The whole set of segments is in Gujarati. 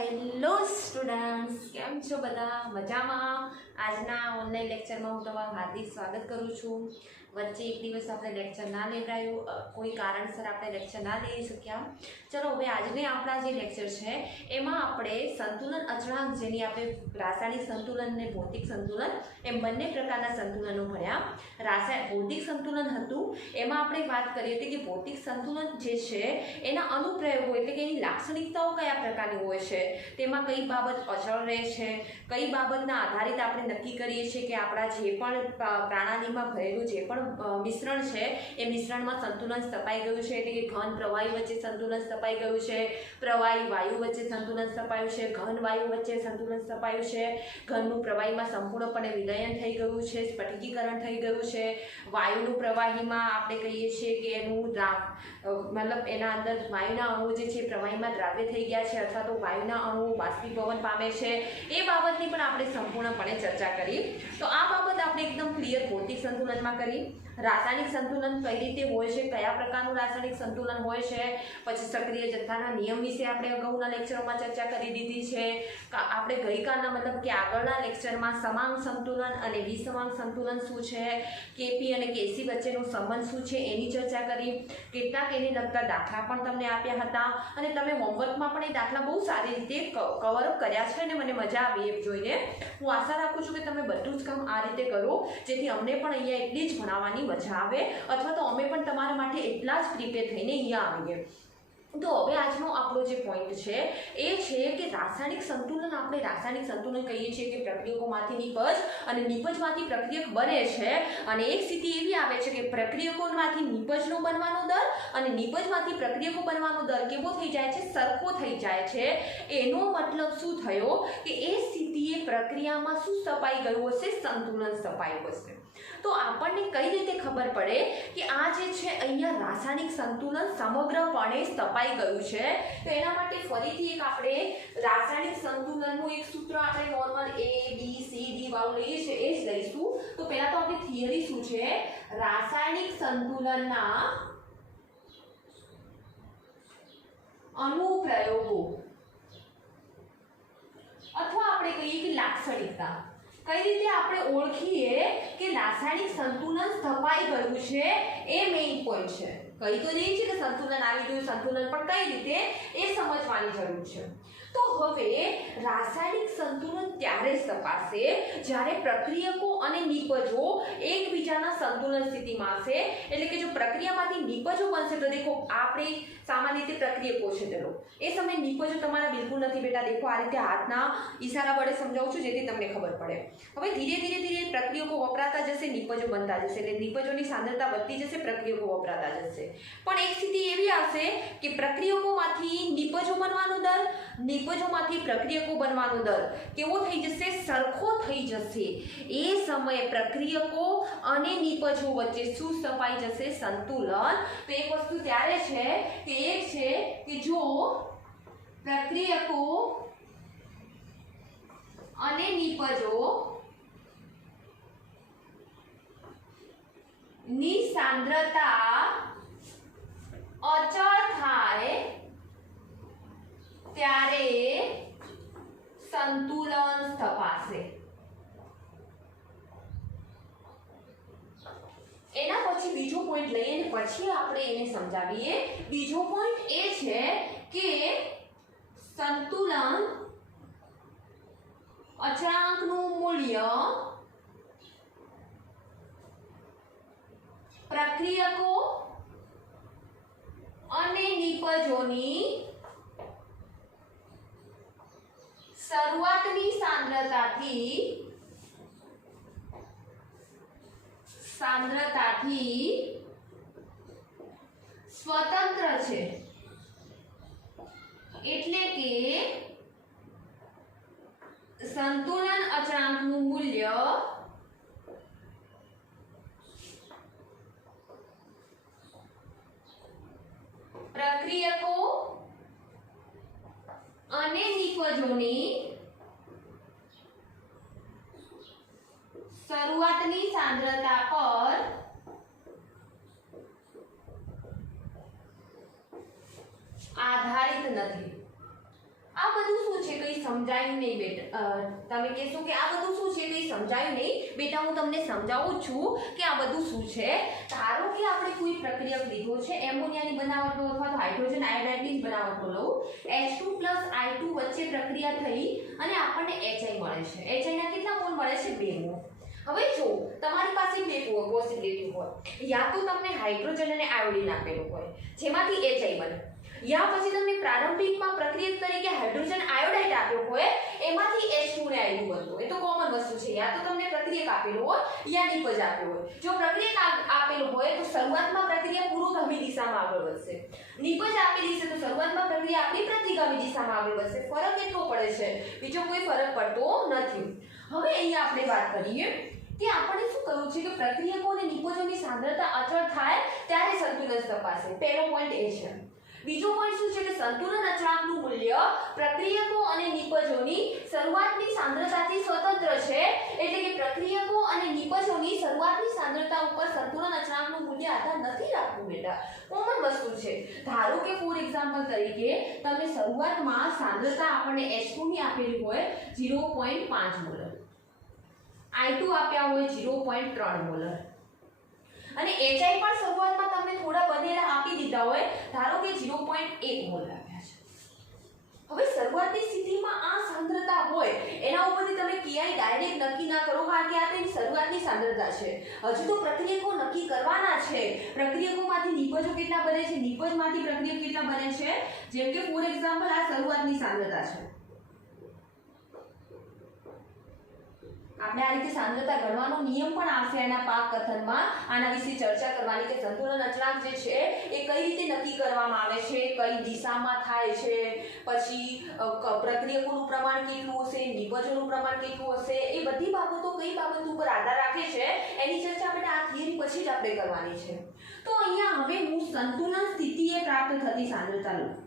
હેલો સ્ટુડન્ટ્સ, કેમ છો બધા? મજામાં? આજના ઓનલાઈન લેક્ચરમાં હું તમારું હાર્દિક સ્વાગત કરું છું. વચ્ચે એક દિવસ આપણે લેક્ચર ના લેવડાયું, કોઈ કારણસર આપણે લેક્ચર ના લઈ શક્યા. ચલો હવે આજને આપણા જે લેક્ચર છે એમાં આપણે સંતુલન અચળાંક, જેની આપણે રાસાયણિક સંતુલન અને ભૌતિક સંતુલન એમ બંને પ્રકારના સંતુલનો ભણ્યા. ભૌતિક સંતુલન હતું એમાં આપણે વાત કરી હતી કે ભૌતિક સંતુલન જે છે એના અનુપ્રયોગો એટલે કે એની લાક્ષણિકતાઓ કયા પ્રકારની હોય છે, તેમાં કઈ બાબત અચળ રહે છે, કઈ બાબતના આધારિત આપણે નક્કી કરીએ છીએ કે આપણા જે પણ પ્રણાલીમાં ભરેલું જે પણ મિશ્રણ છે એ મિશ્રણમાં સંતુલન સ્થપાઈ ગયું છે, એટલે કે ઘન પ્રવાહી વચ્ચે સંતુલન સ્થપાઈ ગયું છે, પ્રવાહી વાયુ વચ્ચે સંતુલન સ્થપાયું છે, ઘન વાયુ વચ્ચે સંતુલન સ્થપાયું છે, ઘનનું પ્રવાહીમાં સંપૂર્ણપણે વિલયન થઈ ગયું છે, સ્ફટિકીકરણ થઈ ગયું છે, વાયુનું પ્રવાહીમાં આપણે કહીએ છીએ કે એનું મતલબ એના અંદર વાયુના અણુઓ જે છે પ્રવાહીમાં દ્રાવ્ય થઈ ગયા છે અથવા તો વાયુના અણુઓ બાષ્પીભવન પામે છે, એ બાબતની પણ આપણે સંપૂર્ણપણે ચર્ચા કરી. તો આ બાબત આપણે એકદમ ક્લિયર ભૌતિક સંતુલનમાં કરી. રાસાયણિક સંતુલન કઈ રીતે હોય છે, કયા પ્રકારનું રાસાયણિક સંતુલન હોય છે, પછી સક્રિય જથ્થાના નિયમ વિશે આપણે અગાઉના લેક્ચરોમાં ચર્ચા કરી દીધી છે. આપણે ગઈકાલના મતલબ કે આગળના લેક્ચરમાં સમાંગ સંતુલન અને વિસમાંગ સંતુલન શું છે, કેપી અને કેસી વચ્ચેનો સંબંધ શું છે એની ચર્ચા કરી. કેટલાક એને લગતા દાખલા પણ તમને આપ્યા હતા અને તમે હોમવર્કમાં પણ એ દાખલા બહુ સારી રીતે કવરઅપ કર્યા છે અને મને મજા આવી એ જોઈને. હું આશા રાખું છું કે તમે બધું જ કામ આ રીતે કરો જેથી અમને પણ અહીંયા એટલી જ ભણાવવાની મજા આવે અથવા તો અમે પણ તમારા માટે એટલા જ પ્રિપેર થઈને અહીંયા આવીએ. તો હવે આજનો આપણો જે પોઈન્ટ છે એ છે કે રાસાયણિક સંતુલન. આપણે રાસાયણિક સંતુલન કહીએ છીએ કે પ્રક્રિયકોમાંથી નિપજ અને નિપજમાંથી પ્રક્રિયક બને છે અને એક સ્થિતિ એવી આવે છે કે પ્રક્રિયકોમાંથી નિપજનો બનવાનો દર અને નિપજમાંથી પ્રક્રિયકો બનવાનો દર કેવો થઈ જાય છે, સરખો થઈ જાય છે. એનો મતલબ શું થયો કે એ સ્થિતિએ પ્રક્રિયામાં શું સ્થપાઈ ગયું હશે, સંતુલન સ્થપાયું હશે. તો આપણને કઈ રીતે ખબર પડે કે આ જે છે અહીંયા રાસાયણિક સંતુલન સમગ્રપણે સ્થપાઈ ગયું છે? તો એના માટે ફરીથી એક આપણે રાસાયણિક સંતુલનનું એક સૂત્ર આપણે નોર્મલ ABCD વાળું લઈએ છીએ એ જ લઈશું. તો પહેલા તો આપણી થિયરી શું છે, રાસાયણિક સંતુલનના અનુપ્રયોગો અથવા આપણે કહીએ કે લાક્ષણિકતા. કઈ રીતે આપણે ઓળખીએ કે રાસાયણિક સંતુલન સ્થપાઈ ગયું છે એ મેઇન પોઈન્ટ છે. કઈ તો નહીં છે કે સંતુલન આવી ગયું, સંતુલન પણ કઈ રીતે એ સમજવાની જરૂર છે. તો હવે રાસાયણિક સંતુલન ત્યારે સ્થપાશે જ્યારે પ્રક્રિયકો અને નિપજો એકબીજાના સંતુલન સ્થિતિમાં હશે. એટલે કે જો પ્રક્રિયામાંથી નિપજો બનશે તો દેખો આપણે સામાન્ય રીતે પ્રક્રિયકો છે ચલો એ સમયે નિપજો તમારા બિલકુલ નથી બેટા. દેખો આ રીતે હાથના ઈશારા વડે સમજાવું છું જેથી તમને ખબર પડે. હવે ધીરે ધીરે પ્રક્રિયકો વપરાતા જશે, નિપજો બનતા જશે, એટલે નિપજોની સાંદ્રતા વધતી જશે, પ્રક્રિયકો વપરાતા જશે. પણ એક સ્થિતિ એવી આવશે કે પ્રક્રિયકોમાંથી નિપજો બનવાનો દર, નિપજોમાંથી પ્રક્રિયકો બનવાનો દર કેવો થઈ જશે, સરખો થઈ જશે. એ સમયે પ્રક્રિયકો અને નિપજો વચ્ચે શું સ્થપાઈ જશે, સંતુલન. તો એક વસ્તુ ત્યારે છે કે એક છે કે જો પ્રક્રિયકો અને નિપજો ની સાંદ્રતા અચળ થાય ત્યારે સંતુલન સ્થપાશે. એના પછી બીજો પોઈન્ટ લઈએ અને પછી આપણે એને સમજાવીએ. બીજો પોઈન્ટ એ છે કે સંતુલન અચળાંકનું મૂલ્ય પ્રક્રિયકો અને નિપજોની શરૂઆતની સાંદ્રતાથી સ્વતંત્ર છે. એટલે કે સંતુલન અચળાંકનું મૂલ્ય પ્રક્રિયકો અને નિપજોની શરૂઆતની સાંદ્રતા પર આધારિત નથી. આ બધું શું છે કંઈ સમજાયું નહીં બેટા, તમે કહેશો કે આ બધું શું છે કંઈ સમજાયું નહીં બેટા, હું તમને સમજાવું છું કે આ બધું શું છે. ધારો કે આપણે કોઈ પ્રક્રિયક લીધો છે, એમોનિયાની બનાવટનો અથવા તો હાઇડ્રોજન આયોડાઇડની બનાવટનો લઉં, H2 + I2 વચ્ચે પ્રક્રિયા થઈ અને આપણને HI મળે છે. HI ના કેટલા મોલ મળે છે? 2 મોલ. હવે જો તમારી પાસે બે પોસિબિલિટી હોય, યા તો તમને હાઇડ્રોજન અને આયોડિન આપેલું હોય જેમાંથી HI બને, યા પછી તમને પ્રારંભિકમાં પ્રક્રિયક તરીકે હાઇડ્રોજન આયોડાઇડ આપ્યો હોય એમાંથી H2 ને I2 બનતો હોય. એ તો કોમન વસ્તુ છે. યા તો તમને પ્રક્રિયક આપેલું હોય યા નિપજ આપ્યો હોય. જો પ્રક્રિયક આપેલું હોય તો શરૂઆતમાં પ્રક્રિયા પૂર્વગામી દિશામાં આગળ વધશે. નિપજ આપેલી છે તો શરૂઆતમાં પ્રક્રિયા આપણી પ્રતિગામી દિશામાં આગળ વધશે. ફરક એટલો પડે છે, બીજો કોઈ ફરક પડતો નથી. હવે અહીંયા આપણે વાત કરીએ કે આપણે શું કરવું છે કે પ્રક્રિયકો અને નિપજોની સાંદ્રતા અચળ થાય ત્યારે સંતુલન તપાસે. પહેલો પોઈન્ટ એ છે. બીજો પોઈન્ટ શું છે કે સંતુલન અચળાંકનું મૂલ્ય પ્રક્રિયકો અને નિપજોની શરૂઆતની સાંદ્રતાથી સ્વતંત્ર છે. એટલે કે પ્રક્રિયકો અને નિપજોની શરૂઆતની સાંદ્રતા ઉપર સંતુલન અચળાંકનું મૂલ્ય આધાર નથી રાખતું બેટા. કોમન વસ્તુ છે. ધારો કે ફોર એક્ઝામ્પલ તરીકે તમને શરૂઆતમાં સાંદ્રતા આપણને H2 ની આપેલી હોય 0.5 મોલર, I2 આપ્યા હોય 0.3 મોલર અને HI પણ શરૂઆતમાં તમને થોડા બનેલા આપી દીધા હોય, ધારો કે 0.1 મોલ આપ્યા છે. હવે શરૂઆતની સ્થિતિમાં આ સાંદ્રતા હોય એના ઉપરથી તમે KI ડાયરેક્ટ નક્કી ના કરો, કારણ કે આ તેની શરૂઆતની સાંદ્રતા છે. હજુ તો પ્રક્રિયકો નક્કી કરવાના છે. પ્રક્રિયકોમાંથી નિપજો કેટલા બને છે, નિપજમાંથી પ્રક્રિયક કેટલા બને છે. જેમ કે ફોર એક્ઝામ્પલ આ શરૂઆતની સાંદ્રતા છે. આપણે આ રીતે સાંદ્રતા ગણવાનો નિયમ પણ આવશે એના પાક કથનમાં. આના વિશે ચર્ચા કરવાની કે સંતુલન અચળાંક જે છે એ કઈ રીતે નક્કી કરવામાં આવે છે, કઈ દિશામાં થાય છે, પછી પ્રક્રિયકોનું પ્રમાણ કેટલું હશે, નિપજોનું પ્રમાણ કેટલું હશે, એ બધી બાબતો કઈ બાબતો ઉપર આધાર રાખે છે એની ચર્ચા આપણે આ થિયરી પછી જ આપણે કરવાની છે. તો અહીંયા હવે હું સંતુલન સ્થિતિએ પ્રાપ્ત થતી સાંદ્રતા લઉં.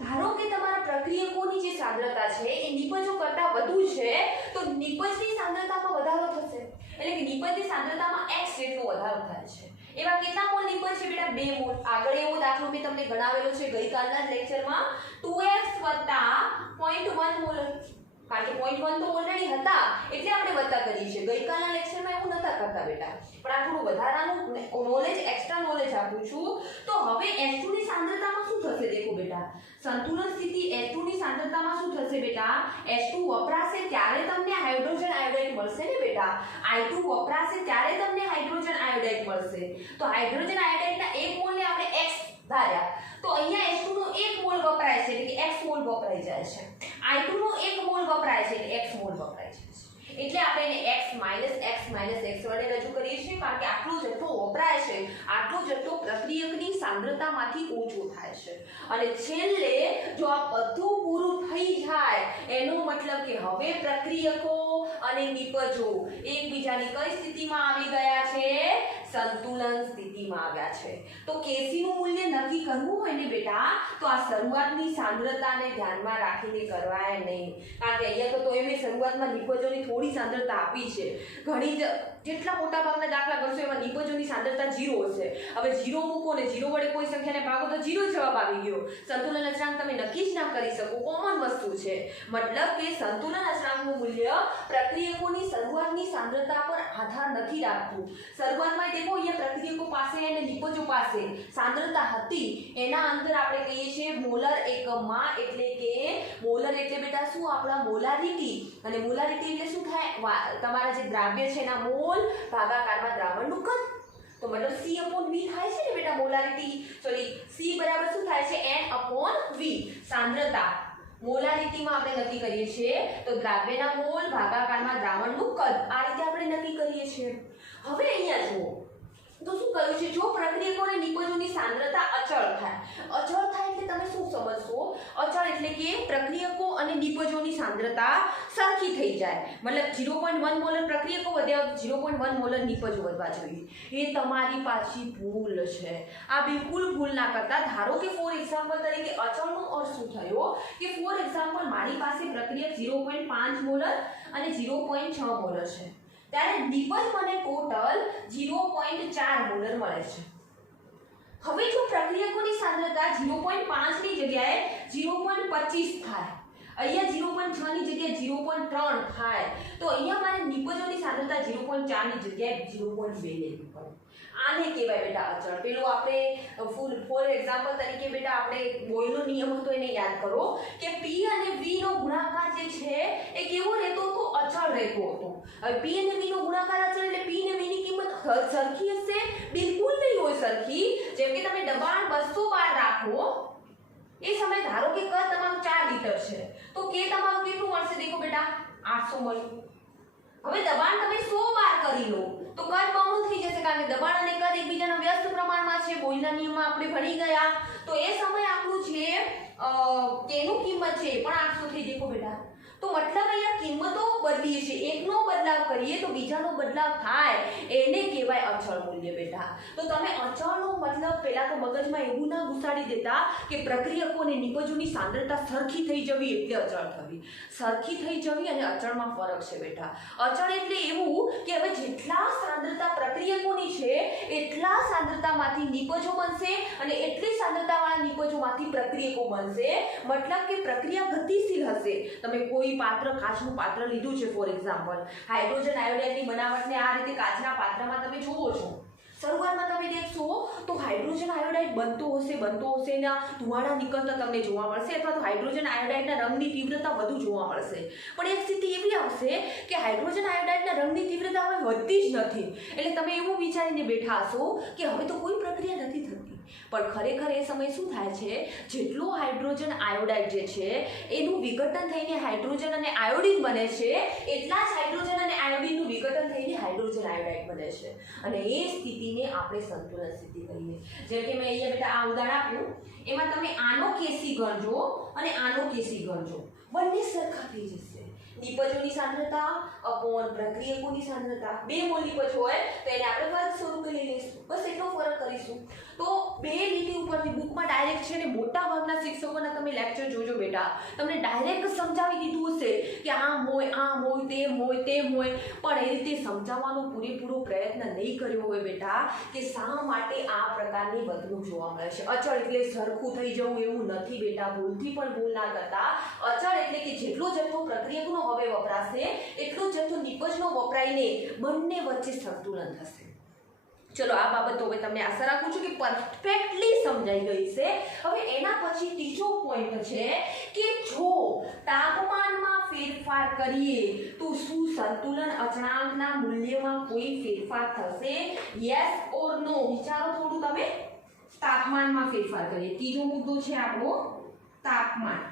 ધારો કે તમારા પ્રક્રિયકોની જે સાંદ્રતા છે એ નિપજો કરતાં વધુ છે તો નિપજની સાંદ્રતામાં વધારો થશે. એટલે કે નિપજની સાંદ્રતામાં x જેટલો વધારો થાય છે. એવા કેટલા મોલ નિપજ છે બેટા? 2 મોલ. આગળ એવો દાખલો મેં તમને ગણાવેલો છે ગઈકાલના જ લેક્ચરમાં, 2x + 0.1 મોલ. કારણ કે 0.1 તો ઓલરેડી હતા એટલે આપણે વત્તા કરીએ છીએ. ગઈકાલના લેક્ચરમાં એવું નતા કરતા બેટા, પણ આ થોડું વધારાનું નોલેજ, એક્સ્ટ્રા નોલેજ આપું છું. તો હવે H2 ની સાંદ્રતામાં શું થશે? દેખો બેટા, સંતુલન સ્થિતિ H2 ની સાંદ્રતામાં શું થશે બેટા? H2 વપરાશે ત્યારે તમને હાઇડ્રોજન આયોડાઇડ મળશે ને બેટા. I2 વપરાશે ત્યારે તમને હાઇડ્રોજન આયોડાઇડ મળશે. તો હાઇડ્રોજન આયોડાઇડના 1 મોલને આપણે x ધાર્યા તો અહીંયા H2 નો 1 મોલ વપરાય છે એટલે કે x મોલ વપરાઈ જાય છે. I2 નો 1 મોલ વપરાય છે એટલે x મોલ વપરાય છે. એટલે આપણે એને x - x વડે રજૂ કરીએ છીએ, કારણ કે આટલો જથ્થો વપરાય છે, આટલો જથ્થો પ્રક્રિયકની સાંદ્રતામાંથી ઓછો થાય છે. અને છેલ્લે જો આ બધું પૂરું થઈ જાય એનો મતલબ કે હવે પ્રક્રિયકો અને નિપજો એકબીજાની કઈ સ્થિતિમાં આવી ગયા છે? સંતુલન સ્થિતિમાં આવ્યા છે. તો Kc નું મૂલ્ય નક્કી કરવું હોય ને બેટા તો આ શરૂઆતની સાંદ્રતાને ધ્યાનમાં રાખીને કરવાય નહીં, કારણ કે અહીંયા તો એમે શરૂઆતમાં નિપજોની થોડી સાંદ્રતા આપી છે. ઘણી જેટલા મોટા ભાગના દાખલા કરશો એમાં નિપજોની સાંદ્રતા 0 હશે. હવે 0 મૂકો ને 0 વડે કોઈ સંખ્યાને ભાગો તો 0 જવાબ આવી ગયો. સંતુલન અચળાંક તમે નક્કી જ ના કરી શકો. કોમન વસ્તુ છે. મતલબ કે સંતુલન અચળાંકનું મૂલ્ય પ્રક્રિયકોની શરૂઆતની સાંદ્રતા પર આધાર નથી રાખતું. શરૂઆતમાં દેખો અહીંયા પ્રક્રિયકો પાસે અને નિપજો પાસે સાંદ્રતા હતી, એના અંદર આપણે કહીએ છીએ મોલર એકમમાં. એટલે કે મોલર એટલે બેટા શું? આપણા મોલારિટી. અને મોલારિટી એટલે શું થાય? તમારા જે દ્રાવ્ય છે એના મોલ ભાગાકારમાં દ્રાવણનું કદ. તો મતલબ C/V થાય છે ને બેટા મોલારિટી. સોરી, C બરાબર શું થાય છે? N/V. સાંદ્રતા મોલારિટીમાં આપણે નક્કી કરીએ છીએ તો દ્રાવ્યના મોલ ભાગાકારમાં દ્રાવણનું કદ. આ રીતે આપણે નક્કી કરીએ છીએ. હવે અહીંયા જુઓ તો શું કહ્યું છે? જો પ્રક્રિયકો અને નિપજોની સાંદ્રતા અચળ થાય. અચળ થાય એટલે તમે શું સમજશો? અચળ એટલે કે પ્રક્રિયકો અને નિપજોની સાંદ્રતા સરખી થઈ જાય. મતલબ 0.1 મોલર પ્રક્રિયકો વધ્યા, 0.1 મોલર નિપજો વધવા જોઈએ. એ તમારી પાછી ભૂલ છે. આ બિલકુલ ભૂલ ના કરતા. ધારો કે ફોર એક્ઝામ્પલ તરીકે અચળનો અર્થ શું થયો કે ફોર એક્ઝામ્પલ મારી પાસે પ્રક્રિયક 0.5 મોલર અને 0.6 મોલર છે, ત્યારે નિપજ મને ટોટલ 0.4 મોલર મળે છે। હવે જો પ્રક્રિયકોની સાંદ્રતા 0.5 ની જગ્યાએ 0.25 થાય, અહીંયા 0.6 ની જગ્યાએ 0.3 થાય, તો અહીંયા મારે નિપજોની સાંદ્રતા 0.4 ની જગ્યાએ 0.2 લેવી પડે। આને કહેવાય બેટા અચળ। પેલું આપણે ફોર એક્ઝામ્પલ તરીકે બેટા આપણે બોયલનો નિયમ હતો એને યાદ કરો કે P અને V નો ગુણાકાર જે છે એ કેવો રહેતો હતો? અચળ રહેતો હતો। હવે P અને V નો ગુણાકાર અચળ એટલે P અને V ની કિંમત સરખી હશે? બિલકુલ નહીં હોય સરખી। જેમ કે તમે દબાણ 200 બાર રાખો, એ સમય ધારો કે કદ તમારું 4 લિટર છે, તો કે તમારું કેટલું મળશે? દેખો બેટા 800 મળ્યું। હવે દબાણ તમે 100 બાર કરી લો તો કદ બમણું થઈ જશે, કારણ કે દબાણ અને કદ એકબીજાના વ્યસ્ત પ્રમાણમાં છે। બોયલના નિયમમાં આપણે ભણી ગયા, તો એ સમય આપણું છે કેનું કિંમત છે પણ 800 થઈ। દેખો બેટા, તો મતલબ અહીંયા કિંમતો બદલીએ છે, એકનો બદલાવ કરીએ તો બીજાનો બદલાવ થાય, એને કહેવાય અચળ મૂલ્ય બેટા। તો તમે અચળનો મતલબ પહેલા તો મગજમાં એવું ના ઘુસાડી દેતા કે પ્રક્રિયકો અને નિપજોની સાંદ્રતા સરખી થઈ જવી એટલે અચળ થવી। સરખી થઈ જવી અને અચળમાં ફરક છે બેટા। અચળ એટલે એવું કે હવે જેટલા સાંદ્રતા પ્રક્રિયકોની છે એટલા સાંદ્રતામાંથી નિપજો બનશે અને એટલી સાંદ્રતાવાળા નિપજોમાંથી પ્રક્રિયકો બનશે। મતલબ કે પ્રક્રિયા ગતિશીલ હશે। તમે કોઈ પાત્ર, કાચનું પાત્ર લીધું છે ફોર એક્ઝામ્પલ, હાઇડ્રોજન આયોડાઇડની બનાવટને આ રીતે કાચના પાત્રમાં તમે જુઓ છો, શરૂઆતમાં તમે દેખશો તો હાઇડ્રોજન આયોડાઇડ બનતો હશે ને ધુમાડા નીકળતા તમને જોવા મળશે, અથવા તો હાઇડ્રોજન આયોડાઇડના રંગની તીવ્રતા વધુ જોવા મળશે। પણ એક સ્થિતિ એવી આવશે કે હાઇડ્રોજન આયોડાઇડના રંગની તીવ્રતા હવે વધતી જ નથી, એટલે તમે એવું વિચારીને બેઠા હશો કે હવે તો કોઈ પ્રક્રિયા નથી થતી। પણ ખરેખર એ સમય શું થાય છે? જેટલો હાઇડ્રોજન આયોડાઇડ જે છે એનું વિઘટન થઈને હાઇડ્રોજન અને આયોડિન બને છે, એટલા જ હાઇડ્રોજન અને આયોડિનનું વિઘટન થઈને હાઇડ્રોજન આયોડાઇડ બને છે, અને એ સ્થિતિને આપણે સંતુલન સ્થિતિ કહીએ। જેમ કે મેં અહીંયા બેટા આ ઉદાહરણ આપ્યું, એમાં તમે આનો કેસી ગણજો અને આનો કેસી ગણજો, બંને સરખા થઈ જશે। નિપજોની સાંદ્રતા અપોન પ્રક્રિયકોની સાંદ્રતા, 2 મોલ નિપજ હોય તો એને આપણે વર્ગ સ્વરૂપે લઈ લઈશું, બસ એટલો ફરક કરીશું। તો 2 લીટી ઉપરથી બુકમાં ડાયરેક્ટ છે ને મોટા ભાગના શિક્ષકોના તમે લેક્ચર જોજો બેટા, તમને ડાયરેક્ટ સમજાવી દીધું હશે કે આમ હોય તેમ હોય, પણ એ રીતે સમજાવવાનો પૂરેપૂરો પ્રયત્ન નહીં કર્યો હોય બેટા કે શા માટે આ પ્રકારની બદલું જોવા મળે છે। અચળ એટલે સરખું થઈ જવું એવું નથી બેટા, ભૂલથી પણ ભૂલ ના કરતા। અચળ એટલે કે જેટલો જથ્થો પ્રક્રિયકનો હવે વપરાશે એટલો જથ્થો નિપજનો વપરાઈને બંને વચ્ચે સંતુલન થશે। ચલો આ બાબત હવે તમને આશા રાખું છું કે પરફેક્ટલી સમજાઈ ગઈ છે। હવે એના પછી ત્રીજો પોઈન્ટ છે કે જો તાપમાનમાં ફેરફાર કરીએ તો શું સંતુલન અચળાંકના મૂલ્યમાં કોઈ ફેરફાર થશે? યસ ઓર નો? વિચારો થોડું તમે। તાપમાનમાં ફેરફાર કરીએ, ત્રીજો મુદ્દો છે આપણો તાપમાન।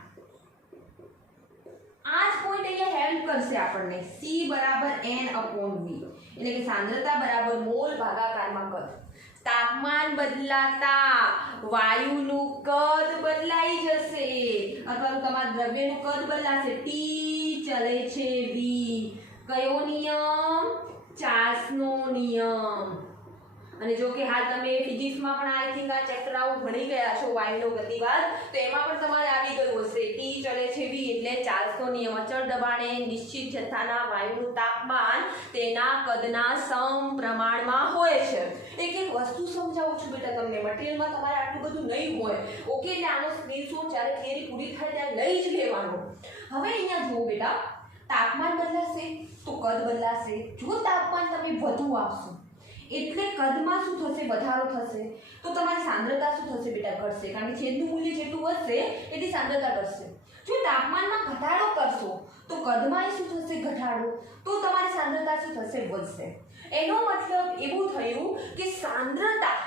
આ જ પોઈન્ટ અહીંયા હેલ્પ કરશે આપણને। C = N/V, એટલે કે સાંદ્રતા બરાબર મોલ ભાગાકારમાં કદ। તાપમાન બદલાતા વાયુનું કદ બદલાઈ જશે, અથવા તો તમારા દ્રવ્યનું કદ બદલાશે। T ચલે છે V, કયો નિયમ? ચાર્લ્સનો નિયમ। અને જો કે હાલ તમે ફિઝિક્સમાં પણ આઈ થિંક આ ચેપ્ટર આવું ભણી ગયા છો, વાયુનો ગતિવાદ, તો એમાં પણ તમારે આવી ગયું હશે T ચલે છે V એટલે ચાર્લ્સનો નિયમ। અચળ દબાણે નિશ્ચિત જથ્થાના વાયુનું તાપમાન તેના કદના સમપ્રમાણમાં હોય છે। એક વસ્તુ સમજાવું છું બેટા તમને, મટીરિયલમાં તમારે આટલું બધું નહીં હોય, ઓકે? એટલે આનો સ્ક્રીનશોટ જ્યારે થિયરી પૂરી થાય ત્યારે લઈ જ લેવાનો। હવે અહીંયા જુઓ બેટા, તાપમાન બદલાશે તો કદ બદલાશે। જો તાપમાન તમે વધુ આપશો એટલે કદમાં શું થશે? વધારો થશે, તો તમારી સાંદ્રતા શું થશે બેટા? ઘટશે, કારણ કે છેદનું મૂલ્ય જેટલું વધશે એટલી સાંદ્રતા ઘટશે। જો તાપમાનમાં ઘટાડો કરશો તો કદમાં શું થશે? ઘટાડો, તો તમારી સાંદ્રતા શું થશે? વધશે। એનો મતલબ એવું થયું કે સાંદ્રતા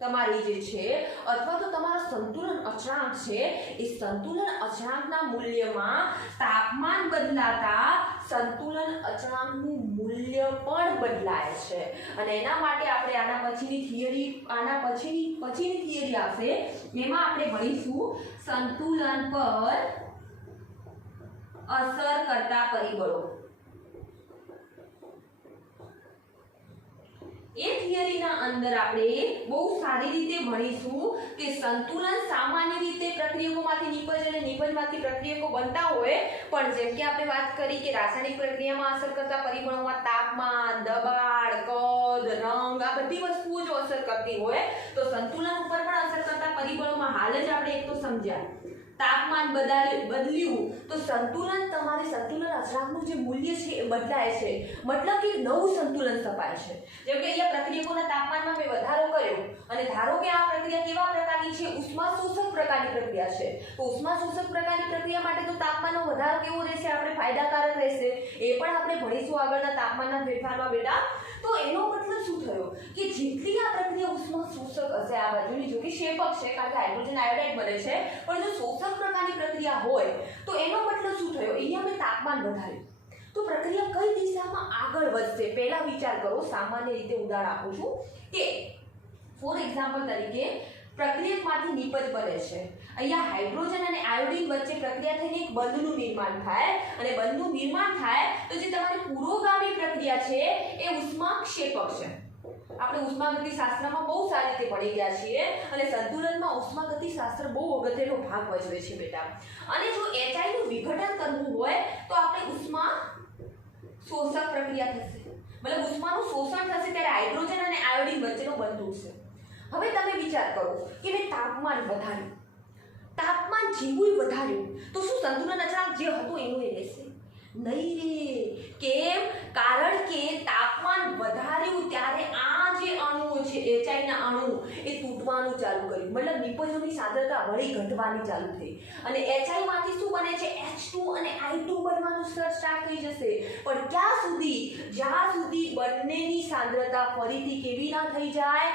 તમારી જે છે અથવા તો તમારો સંતુલન અચળાંક છે એ સંતુલન અચળાંકના મૂલ્યમાં તાપમાન બદલાતા સંતુલન અચળાંકનું મૂલ્ય પણ બદલાય છે। અને એના માટે આપણે આના પછીની થિયરી આવશે, એમાં આપણે ભણીશું સંતુલન પર અસર કરતા પરિબળો। એ થિયરીના અંદર આપણે બહુ સારી રીતે ભણીશું કે સંતુલન સામાન્ય રીતે પ્રક્રિયકોમાંથી નિપજ અને નિપજમાંથી પ્રક્રિયકો બનતા હોય, પણ જેમ કે આપણે વાત કરી કે રાસાયણિક પ્રક્રિયામાં અસર કરતા પરિબળોમાં તાપમાન, દબાણ, કદ, બધી વસ્તુઓ જો અસર કરતી હોય તો સંતુલન ઉપર પણ અસર કરતા પરિબળોમાં હાલ જ આપણે એક તો સમજ્યા તાપમાન બદલ્યું તો સંતુલન તમારે સંતુલન અચળાંકનું જે મૂલ્ય છે એ બદલાય છે, મતલબ કે નવું સંતુલન સ્થપાય છે. જેમ કે અહીંયા પ્રક્રિયકોના તાપમાનમાં મેં વધારો કર્યો અને ધારો કે આ પ્રક્રિયા કેવા પ્રકારની છે, ઉષ્મા શોષક પ્રકારની પ્રક્રિયા છે. તો ઉષ્મા શોષક પ્રકારની પ્રક્રિયા માટે તો તાપમાનનો વધારો કેવો રહેશે, આપણે ફાયદાકારક રહેશે. એ પણ આપણે ભણીશું આગળના તાપમાનના ફેરફારમાં બેટા. તો એનો મતલબ શું થયો કે જેટલી આ પ્રક્રિયા ઉષ્મા શોષક હશે, આ બાજુની જો કે શેપક છે કારણ કે હાઇડ્રોજન આયોડાઇડ બને છે, પણ જો શોષક પ્રકારની પ્રક્રિયા હોય તો એનો મતલબ શું થયો, અહીંયા મેં તાપમાન વધાર્યું તો પ્રક્રિયા કઈ દિશામાં આગળ વધશે. પહેલા વિચાર કરો, સામાન્ય રીતે ઉદાહરણ આપું છું કે ફોર એક્ઝામ્પલ તરીકે પ્રક્રિયકમાંથી નિપજ બને છે. અહીંયા હાઇડ્રોજન અને આયોડિન વચ્ચે પ્રક્રિયા થઈને એક બંધનું નિર્માણ થાય અને બંધનું નિર્માણ થાય તો જે તમારી પુરોગામી પ્રક્રિયા છે એ ઉષ્માક્ષેપક છે. આપણે ઉષ્માગતિશાસ્ત્રમાં બહુ સારી રીતે ભણી ગયા છીએ અને સંતુલનમાં ઉષ્માગતિશાસ્ત્ર બહુ અગત્યનો ભાગ ભજવે છે બેટા. અને જો HI નું વિઘટન કરવું હોય તો આપણે ઉષ્મા શોષક પ્રક્રિયા થશે, મતલબ ઉષ્માનું શોષણ થશે ત્યારે હાઇડ્રોજન અને આયોડિન વચ્ચેનો બંધ તૂટશે. હવે તમે વિચાર કરો કે મેં તાપમાન વધાર્યું, તાપમાન જેવું વધાર્યું તો શું સંતુલન અચળાંક જે હતો એનું એ રહેશે? નહીં રે. કેમ? કારણ કે તાપમાન વધાર્યું ત્યારે આ જે અણુઓ છે HI ના અણુ એ તૂટવાનું ચાલુ કર્યું, મતલબ નિપજોની સાંદ્રતા વળી ઘટવાની ચાલુ થઈ અને HI માંથી શું બને છે, H2 અને I2 બનવાનું સ્ટાર્ટ થઈ જશે. પણ ક્યાં સુધી? જ્યાં સુધી બંનેની સાંદ્રતા ફરીથી કેવી ના થઈ જાય,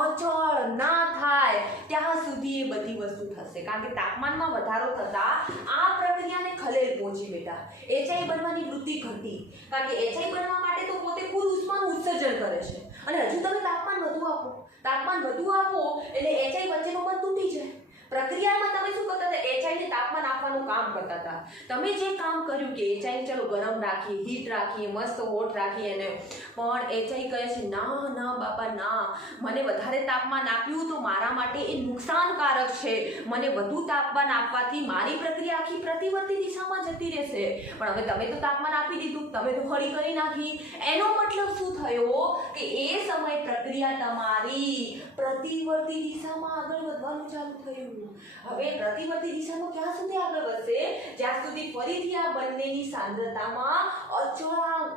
અચળ ના થાય, ત્યાં સુધી એ બધી વસ્તુ થશે. કારણ કે તાપમાનમાં વધારો થતા આ પ્રક્રિયાને ખલેલ પહોંચી બેટા. HI બનવાની વૃત્તિ ઘટી કારણ કે HI બનવા માટે તો પોતે કુલ ઉષ્માનું ઉત્સર્જન કરે છે અને હજુ તમે તાપમાન વધુ આપો એટલે HI વચ્ચેનો બંધ તૂટી જાય. પ્રક્રિયામાં તમે શું કરતા હતા, HI ને તાપમાન આપવાનું કામ કરતા હતા. તમે જે કામ કર્યું કે HI ને ચલો ગરમ રાખીએ, હીટ રાખીએ, મસ્ત હોટ રાખીએ એને, પણ HI કહે છે ના ના બાપા ના, મને વધારે તાપમાન આપ્યું તો મારા માટે એ નુકસાનકારક છે, મને વધુ તાપમાન આપવાથી મારી પ્રક્રિયા આખી પ્રતિવર્તી દિશામાં જતી રહેશે. પણ હવે તમે તો તાપમાન આપી દીધું, તમે તો ખડી કરી નાખી. એનો મતલબ શું થયો કે એ સમય પ્રક્રિયા તમારી પ્રતિવર્તી દિશામાં આગળ વધવાનું ચાલુ થયું. હવે પ્રતિવર્તી દિશામાં ક્યાં સુધી આગળ વધશે, જ્યાં સુધી ફરીથી આ બંનેની સાંદ્રતામાં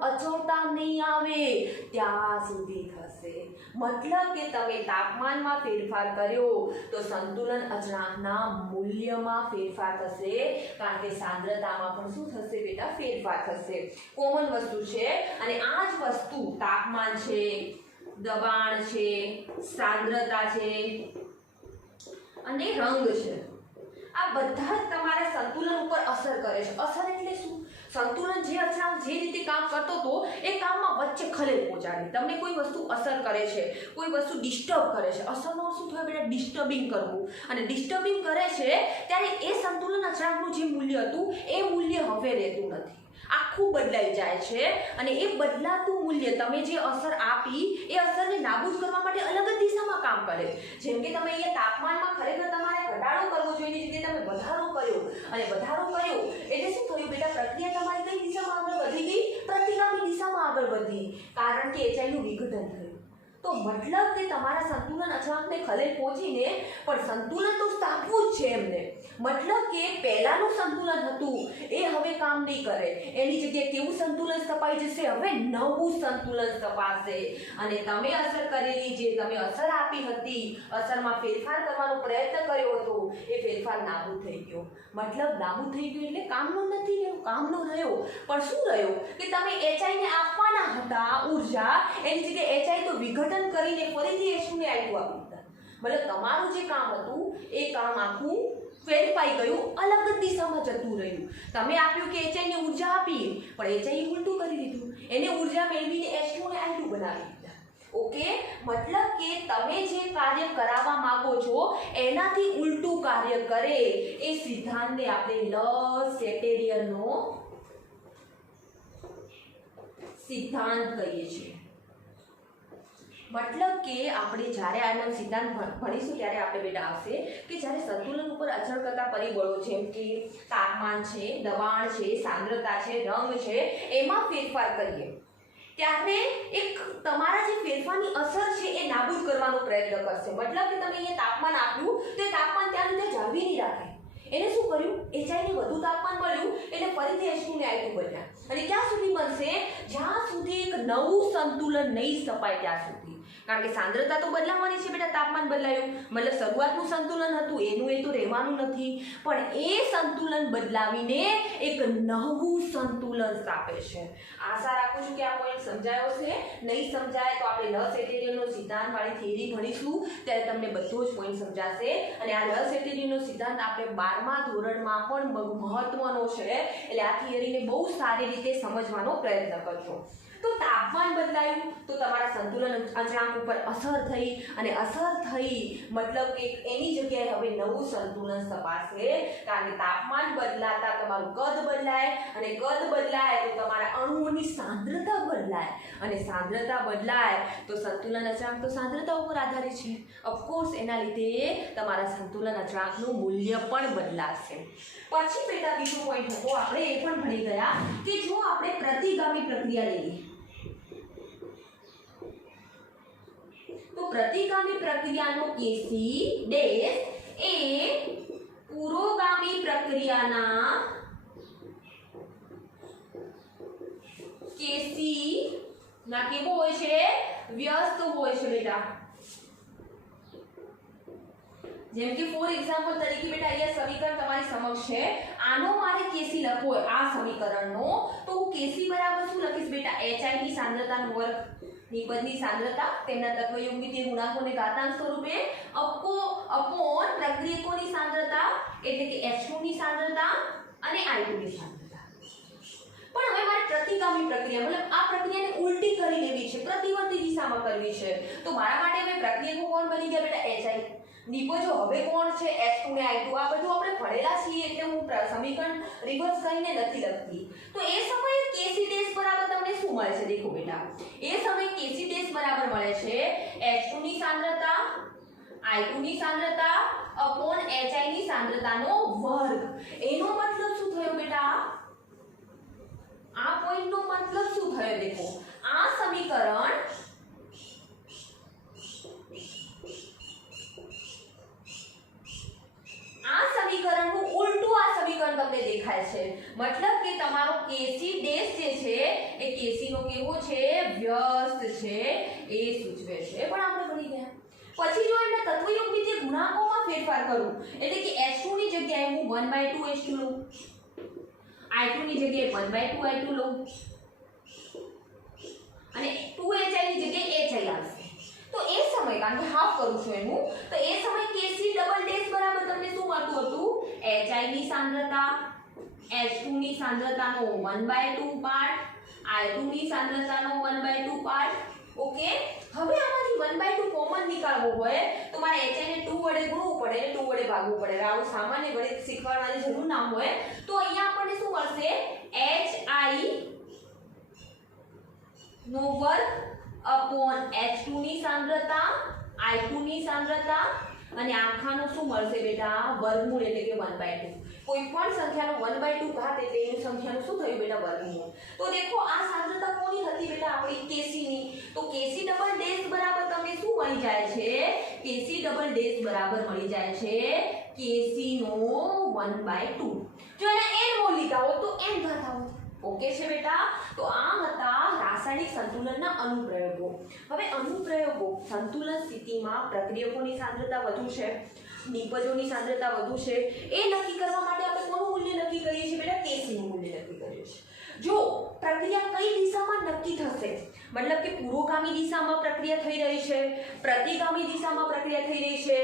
અચળતા નહીં આવે ત્યાં સુધી થશે. મતલબ કે તમે તાપમાનમાં ફેરફાર કર્યો તો સંતુલન અચળાંકના મૂલ્યમાં ફેરફાર થશે કારણ કે સાંદ્રતામાં પણ શું થશે બેટા, ફેરફાર થશે. કોમન વસ્તુ છે અને આ જ વસ્તુ તાપમાન છે, દબાણ છે, સાંદ્રતા છે અને રંગ છે, આ બધા જ તમારા સંતુલન ઉપર અસર કરે છે. અસર એટલે શું? સંતુલન જે અચળાંક જે રીતે કામ કરતો હતો એ કામમાં વચ્ચે ખલેલ પહોંચાડે. તમને કોઈ વસ્તુ અસર કરે છે, કોઈ વસ્તુ ડિસ્ટર્બ કરે છે, અસરનો શું થયો બેટા, ડિસ્ટર્બિંગ કરવું. અને ડિસ્ટર્બિંગ કરે છે ત્યારે એ સંતુલન અચળાંકનું જે મૂલ્ય હતું એ મૂલ્ય હવે રહેતું નથી, આખું બદલાઈ જાય છે. અને એ બદલાતું મૂલ્ય તમે જે અસર આપી એ અસરને નાબૂદ કરવા માટે અલગ જ દિશામાં કામ કરે. જેમ કે તમે અહીંયા તાપમાનમાં ખરેખર તમારે ઘટાડો કરવો જોઈએ, એની જગ્યાએ તમે વધારો કર્યો અને વધારો કર્યો એટલે શું થયું બેટા, પ્રક્રિયા તમારી કઈ દિશામાં આગળ વધી ગઈ, પ્રતિગામી દિશામાં આગળ વધી કારણ કે HI નું વિઘટન થયું. તો મતલબ કે તમારા સંતુલન અચળાંકને ખલેલ પહોંચીને પણ સંતુલન તો સ્થાપવું જ છે એમને. મતલબ કે પહેલાનું સંતુલન હતું એ હવે કામ નહીં કરે, એની જગ્યાએ કેવું સંતુલન સ્થપાઈ જશે, હવે નવું સંતુલન સ્થપાશે. અને તમે અસર કરેલી જે તમે અસર આપી હતી, અસરમાં ફેરફાર કરવાનો પ્રયત્ન કર્યો હતો એ ફેરફાર નાબૂદ થઈ ગયો. મતલબ નાબૂદ થઈ ગયો એટલે કામનો નથી રહ્યો, કામનો રહ્યો પણ શું રહ્યો કે તમે HI ને આપવાના હતા ઉર્જા, એની જગ્યાએ HI તો વિઘટન કરીને ફરીથી H2 ને I2 આપી દીધા. મતલબ તમારું જે કામ હતું એ કામ આખું ફેરફાઈ ગયું, અલગ જ દિશામાં જતું રહ્યું. તમે આપ્યું કે HI ને ઉર્જા આપી પણ HI ઉલટું કરી દીધું, એને ઉર્જા મેળવીને H2 અને I2 બનાવી દીધા. ઓકે, મતલબ કે તમે જે કાર્ય કરાવવા માંગો છો એનાથી ઉલટું કાર્ય કરે એ સિદ્ધાંતને આપણે લ-સેટેરિયનનો સિદ્ધાંત કહીએ છીએ. મતલબ કે આપણે જ્યારે આનો સિદ્ધાંત ભણીશું ત્યારે આપણે બેટા આવશે કે જ્યારે સંતુલન ઉપર અસર કરતા પરિબળો જેમ કે તાપમાન છે, દબાણ છે, સાંદ્રતા છે, રંગ છે, એમાં ફેરફાર કરીએ ત્યારે એક તમારા જે ફેરફારની અસર છે એ નાબૂદ કરવાનો પ્રયત્ન કરશે. મતલબ કે તમે અહીંયા તાપમાન આપ્યું તે તાપમાન ત્યાં ને જાળવી નહીં રાખે. એને શું કર્યું, HI ને વધુ તાપમાન મળ્યું એટલે ફરીથી H2 ને I2 બન્યા. અને ક્યાં સુધી બનશે, જ્યાં સુધી એક નવું સંતુલન નહીં સ્થપાય ત્યાં સુધી. કારણ કે સાંદ્રતા તો બદલાવાની છે બેટા, તાપમાન બદલાયું મતલબ શરૂઆતનું સંતુલન હતું એનું એ તો રહેવાનું નથી, પણ એ સંતુલન બદલાવીને એક નવું સંતુલન સ્થાપે છે. આશા રાખું છું કે આ પોઈન્ટ સમજાયો છે. નહીં સમજાય તો આપણે લસ એટેરિયનનો સિદ્ધાંત વાળી થિયરી ભણીશું ત્યારે તમને બધો જ પોઈન્ટ સમજાશે. અને આ લસ એટેરિયનનો સિદ્ધાંત આપણે 12મા ધોરણમાં પણ મહત્વનો છે, એટલે આ થિયરીને બહુ સારી રીતે સમજવાનો પ્રયત્ન કરજો. તો તાપમાન બદલાયું તો તમારા સંતુલન અચળાંક ઉપર અસર થઈ, અને અસર થઈ મતલબ કે એની જગ્યાએ હવે નવું સંતુલન સ્થપાશે. કારણ કે તાપમાન બદલાતા તમારું કદ બદલાય, અને કદ બદલાય તો તમારા અણુઓની સાંદ્રતા બદલાય, અને સાંદ્રતા બદલાય તો સંતુલન અચળાંક તો સાંદ્રતા ઉપર આધારિત છે. ઓફકોર્સ એના લીધે તમારા સંતુલન અચળાંકનું મૂલ્ય પણ બદલાશે. પછી બેટા બીજો પોઈન્ટ હતો, આપણે એ પણ ભણી ગયા કે જો આપણે પ્રતિગામી પ્રક્રિયા લઈએ તો પ્રતિગામી પ્રક્રિયાનો Kc ડેશ એ પુરોગામી પ્રક્રિયાના Kc ના કેવો હોય છે, વ્યસ્ત હોય છે બેટા. જેમ કે ફોર એક્ઝામ્પલ તરીકે બેટા અહીંયા સમીકરણ તમારી સમક્ષ છે, આનો મારે Kc લખવો હોય આ સમીકરણનો, તો હું Kc બરાબર શું લખીશ બેટા, HI ની સાંદ્રતાનો વર્ગ, નિપજની સાંદ્રતા તેમના તત્વયુગ્મિતીય ગુણાંકોને ઘાતાંક સ્વરૂપે અપોન પ્રક્રિયકોની સાંદ્રતા એટલે કે H2 ની સાંદ્રતા અને I2 ની સાંદ્રતા. પણ હવે મારે પ્રતિગામી પ્રક્રિયા મતલબ આ પ્રક્રિયાને ઉલટી કરી લેવી છે, પ્રતિવર્તી દિશામાં કરવી છે, તો મારા માટે હવે પ્રક્રિયકો કોણ બની ગયા બેટા, HI. નિપજો હવે કોણ છે, H2 ને I2. આ બધું આપણે ભણેલા છીએ એટલે હું સમીકરણ રિવર્સ કરીને નથી લખતી. તો એ સમયે Kc ડેશ બરાબર તમને શું મળે છે, દેખો બેટા, એ સમયે Kc ડેશ બરાબર મળે છે H2 ની સાંદ્રતા, I2 ની સાંદ્રતા અપોન HI ની સાંદ્રતાનો વર્ગ. એનો મતલબ શું થયો બેટા, આ પોઈન્ટનો મતલબ શું થયો, દેખો આ સમીકરણ સમીકરણનું ઉલટું આ સમીકરણ તમને દેખાય છે. મતલબ કે તમારો Kc ડેશ જે છે એ Kc નો કેવો છે, વ્યસ્ત છે એ સૂચવે છે. પણ આપણે ભણી ગયા. પછી જો એના તત્વયુગ્મિતીય ગુણાંકોમાં ફેરફાર કરું એટલે કે H2 ની જગ્યાએ હું 1/2 H2 લઉં, I2 ની જગ્યાએ 1/2 I2 લઉં, અને 2HI ની જગ્યાએ HI આવશે. તો એ સમય કારણ કે હાફ કરું છું એનું, તો એ સમય Kc ડબલ ડેશ બરાબર તમને શું મળતું હતું, HI ની સાંદ્રતા, H2 ની સાંદ્રતાનો 1/2 પાર્ટ, I2 ની સાંદ્રતાનો 1/2 પાર્ટ. ઓકે, હવે આમાંથી 1/2 કોમન નીકાળવો હોય તો મારે HI ને 2 વડે ગુણવું પડે, 2 વડે ભાગવું પડે. આવું સામાન્ય ગણિત શીખવાડવાની જરૂર ના હોય. તો અહીંયા આપણને શું મળશે, HI નો વર્ગ અપોન H2 ની સાંદ્રતા, I2 ની સાંદ્રતા, અને આખાનો શું મળશે બેટા, વર્ગમૂળ એટલે કે 1/2. કોઈ પણ સંખ્યાનો 1/2 ઘાત એટલે એની સંખ્યાનું શું થયું બેટા, વર્ગમૂળ. તો દેખો આ સાંદ્રતા કોની હતી બેટા, આપણી Kc ની. તો Kc ડબલ ડેશ બરાબર તમને શું મળી જાય છે, Kc ડબલ ડેશ બરાબર મળી જાય છે Kc નો 1/2. જો એના n મોલ લીધા હોય તો n ઘાત આવે. ઓકે છે બેટા. તો આ હતા રાસાયણિક સંતુલનના અનુપ્રયોગો. હવે અનુપ્રયોગો, સંતુલન સ્થિતિમાં પ્રક્રિયકોની સાંદ્રતા વધુ છે, નિપજોની સાંદ્રતા વધુ છે, એ નક્કી કરવા માટે આપણે કોનું મૂલ્ય નક્કી કરીએ છીએ બેટા, Kc નું મૂલ્ય નક્કી કરીએ છીએ. જો પ્રક્રિયા કઈ દિશામાં નક્કી થશે, મતલબ કે પુરોગામી દિશામાં પ્રક્રિયા થઈ રહી છે, પ્રતિગામી દિશામાં પ્રક્રિયા થઈ રહી છે,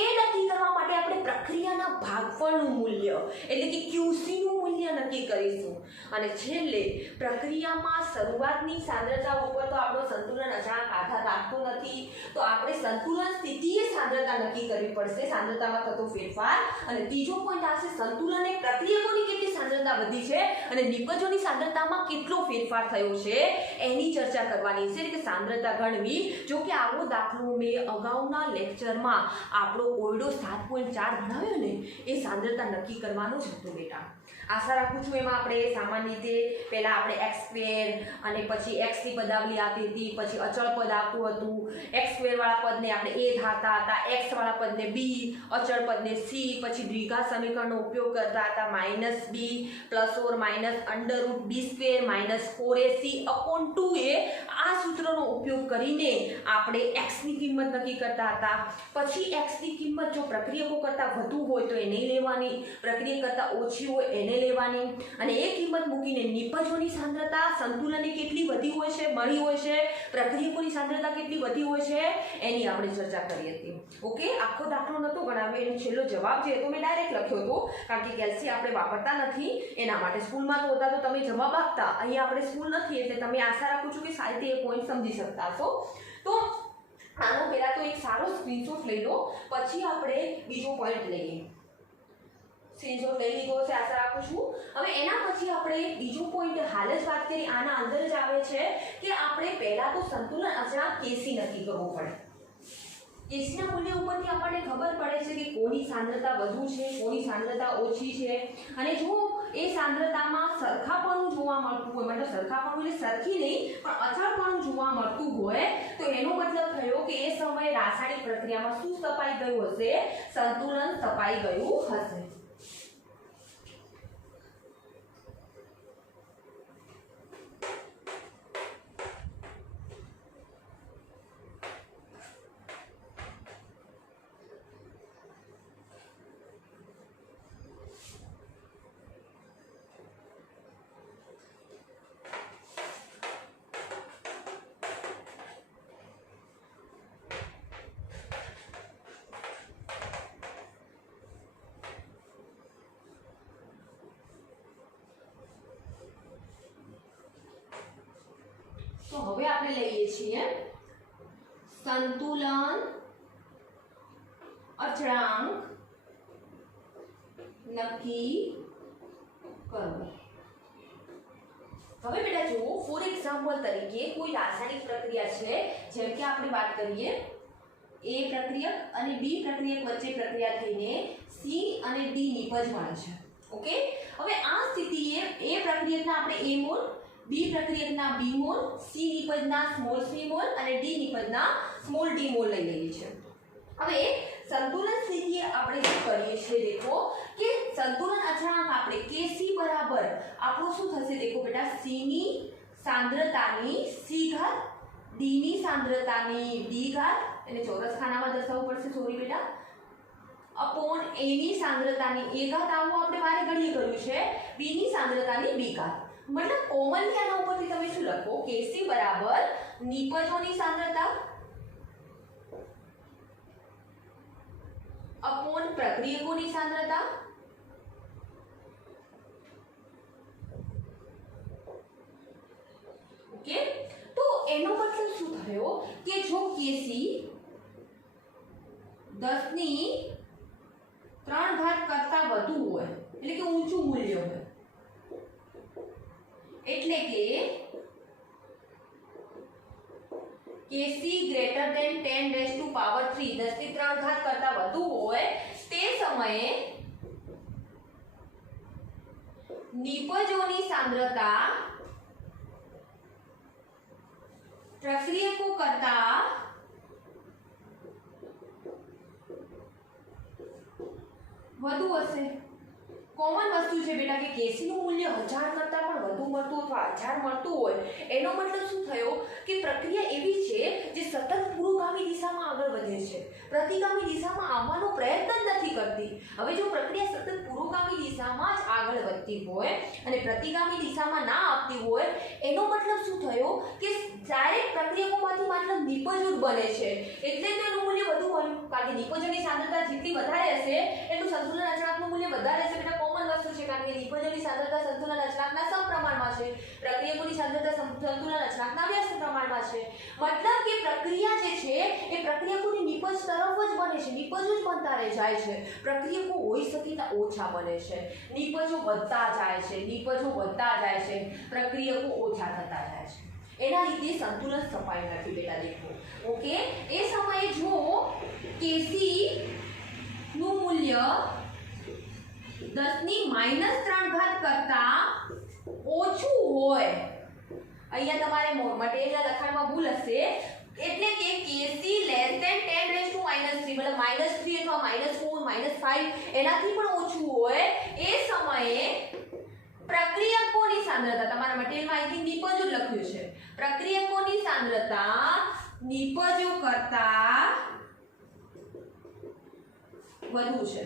એ નક્કી કરવા માટે આપણે પ્રક્રિયાના ભાગફળનું મૂલ્ય એટલે કે Qc નું મૂલ્ય નક્કી કરીશું. અને છેલ્લે પ્રક્રિયામાં શરૂઆતની સાંદ્રતા ઉપર તો આપણો સંતુલન અચાનક આધાર રાખતો નથી, તો આપણે સંતુલન સ્થિતિએ સાંદ્રતા નક્કી કરવી પડશે, સાંદ્રતામાં થતો ફેરફાર. અને ત્રીજો પોઈન્ટ આવશે સંતુલન એ પ્રક્રિયકોની કેટલી સાંદ્રતા વધી છે અને નિપજોની સાંદ્રતામાં કેટલો ફેરફાર થયો છે એની ચર્ચા કરવાની છે, કે સાંદ્રતા ગણવી. જો કે આવો દાખલો મેં અગાઉના લેક્ચરમાં આપણો કોયડો 7.4 ભણાવ્યો ને, એ સાંદ્રતા નક્કી કરવાનો જ હતો બેટા. આશા રાખું છું એમાં આપણે સામાન્ય રીતે પહેલા આપણે x² અને પછી x ની પદાવલી આપી હતી, પછી અચળ પદ આપતું હતું, x² વાળા પદને આપણે a ધારતા હતા, x વાળા પદને b, અચળ પદને c, પછી દ્વિઘાત સમીકરણનો ઉપયોગ કરતા હતા -b ± √b² - 4ac/2a આ સૂત્રનો ઉપયોગ કરીને આપણે x ની કિંમત નક્કી કરતા હતા। પછી x ની કિંમત જો પ્રક્રિયકો કરતા વધુ હોય તો એ નહીં લેવાની, પ્રક્રિયક કરતા ઓછી હોય એને લેવાની, અને એ કિંમત મૂકીને નિપજોની સાંદ્રતા સંતુલનની કેટલી વધી હોય છે મળી હોય છે, પ્રક્રિયકોની સાંદ્રતા કેટલી વધી હોય છે એની આપણે ચર્ચા કરી હતી। ઓકે, આખો દાખલો નતો ગણાવ્યો, એનો છેલ્લો જવાબ જે હતો મેં ડાયરેક્ટ લખ્યો હતો, કારણ કે કેલ્સી આપણે વાપરતા નથી એના માટે। સ્કૂલમાં તો હતા તો તમે જવાબ આપતા, અહીંયા આપણે સ્કૂલ નથી એટલે તમે આશા રાખું છું કે સારી રીતે એ પોઈન્ટ સમજી શકતા હશો। તો આનો પહેલા તો એક સારો સ્ક્રીનશોટ લઈ લો, પછી આપણે બીજો પોઈન્ટ લઈએ। સ્ક્રીનશોટ લઈ લીધો છે આશા રાખું છું। હવે એના પછી આપણે બીજો પોઈન્ટ હાલ જ વાત કરી, આના અંદર જ આવે છે કે આપણે પહેલા તો સંતુલન અચળાંક કેસી નક્કી કરવો પડે। કેસીના મૂલ્ય ઉપરથી આપણને ખબર પડે છે કે કોની સાંદ્રતા વધુ છે, કોની સાંદ્રતા ઓછી છે, અને જો એ સાંદ્રતામાં સરખાપણું જોવા મળતું હોય, મતલબ સરખાપણું એટલે સરખી નહીં પણ અચળપણું જોવા મળતું હોય તો એનો મતલબ થયો કે એ સમયે રાસાયણિક પ્રક્રિયામાં શું સ્થપાઈ ગયું હશે? સંતુલન સ્થપાઈ ગયું હશે। તો હવે આપણે લઈએ છીએ સંતુલન અચળાંક નક્કી કરવો। હવે બેટા જુઓ, ફોર એક્ઝામ્પલ તરીકે કોઈ રાસાયણિક પ્રક્રિયા છે, જેમ કે આપણે વાત કરીએ A પ્રક્રિયક અને B પ્રક્રિયક વચ્ચે પ્રક્રિયા થઈને C અને D નિપજ મળે છે। ઓકે, હવે આ સ્થિતિએ A પ્રક્રિયકના આપણે A મોલ, B પ્રક્રિયકના B મોલ, C નિપજના સ્મોલ c મોલ અને D નિપજના સ્મોલ d મોલ લઈ લઈએ છીએ। હવે સંતુલન સ્થિતિએ આપણે શું કરીએ છીએ દેખો કે સંતુલન અચળાંક આપણે Kc બરાબર આપણું શું થશે દેખો બેટા, C ની સાંદ્રતાની c ઘાત, D ની સાંદ્રતાની d ઘાત, એને ચોરસ ખાનામાં દર્શાવવું પડશે, સોરી બેટા, અપોન A ની સાંદ્રતાની a ઘાત, આવું આપણે બારે ઘડીએ કર્યું છે, B ની સાંદ્રતાની b ઘાત। मतलब કોમનલી આના ઉપરથી તમે શું લખો, Kc બરાબર નિપજોની સાંદ્રતા અપોન પ્રક્રિયકોની સાંદ્રતા ઓકે। તો એનો મતલબ શું થયો કે જો Kc 10⁵ કરતા વધુ હોય એટલે કે ઊંચું મૂલ્ય હોય, એટલે કે Kc greater than 10⁻³ 10⁻³ કરતા વધુ હોય તે સમયે નિપજોની સાંદ્રતા પ્રક્રિયકો કરતા વધુ હશે। કોમન વસ્તુ છે બેટા કે Kc નું મૂલ્ય 1000 કરતા પણ વધુ મળતું અથવા 1000 મળતું હોય એનો મતલબ શું થયો કે પ્રક્રિયા એવી છે જે સતત પુરોગામી દિશામાં આગળ વધે છે, પ્રતિગામી દિશામાં આવવાનો પ્રયત્ન જ નથી કરતી। હવે જો પ્રક્રિયા સતત પુરોગામી દિશામાં જ આગળ વધતી હોય અને પ્રતિગામી દિશામાં ના આવતી હોય એનો મતલબ શું થયો કે ડાયરેક્ટ પ્રક્રિયકોમાંથી માત્ર નિપજો જ બને છે, એટલે તેનું મૂલ્ય વધુ હોય, કારણ કે નિપજોની સાંદ્રતા જેટલી વધારે હશે એટલું સંતુલન અચળાંકનું મૂલ્ય વધારે હશે। બેટા કોમન વસ્તુ છે, કારણ કે નિપજોની સાંદ્રતા સંતુલન અચળાંકના સમપ્રમાણમાં છે, પ્રક્રિયકોની સાંદ્રતા સંતુલન અચળાંકના વ્યસ્ત પ્રમાણમાં છે। મતલબ કે પ્રક્રિયા જે છે એ પ્રક્રિયકોની નિપજ તરફ જ બને છે, નિપજો જ બનતા રહે જાય છે, પ્રક્રિયકો હોઈ શકતા ઓછા બને છે, નિપજો વધતા જાય છે, નિપજો વધતા જાય છે, પ્રક્રિયકો ઓછા થતા જાય છે, એના લીધે સંતુલન સ્થપાઈ નથી બેટા દેખો। ઓકે, એ સમયે જો Kc નું મૂલ્ય 10⁻³ કરતા ઓછું હોય, અહીંયા તમારે મટીરીયલના લખાણમાં ભૂલ હશે, એટલે કે Kc લેસ ધેન 10⁻³ મતલબ -3 અથવા -4 -5 એનાથી પણ ઓછું હોય એ સમયે પ્રક્રિયકોની સાંદ્રતા તમારા મટીરીયલમાં આઈ થિંક નિપજો જ લખ્યું છે પ્રક્રિયકોની સાંદ્રતા નિપજો કરતા વધુ છે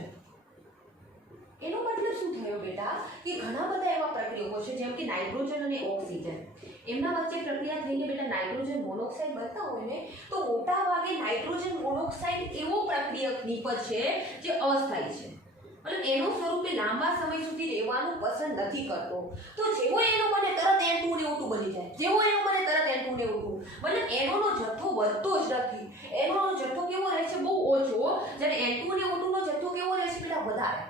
એનો મતલબ શું થયો બેટા કે ઘણા બધા એવા પ્રક્રિયકો છે જેમ કે નાઇટ્રોજન અને ઓક્સિજન એમના વચ્ચે પ્રક્રિયા થઈને બેટા નાઇટ્રોજન મોનોક્સાઇડ બનતા હોય ને તો મોટા ભાગે નાઇટ્રોજન મોનોક્સાઇડ એવો પ્રક્રિયક નિપજ છે જે અસ્થાયી છે મતલબ એનું સ્વરૂપ એ લાંબા સમય સુધી રહેવાનું પસંદ નથી કરતો તો જેવો એનો મને તરત N2 ને O2 બની જાય જેવો એનો મને તરત N2 ને O2 મતલબ એનોનો જથ્થો વધતો જ નથી એનોનો જથ્થો કેવો રહે છે બહુ ઓછો જ્યારે N2 ને O2 નો જથ્થો કેવો રહે છે બેટા વધારે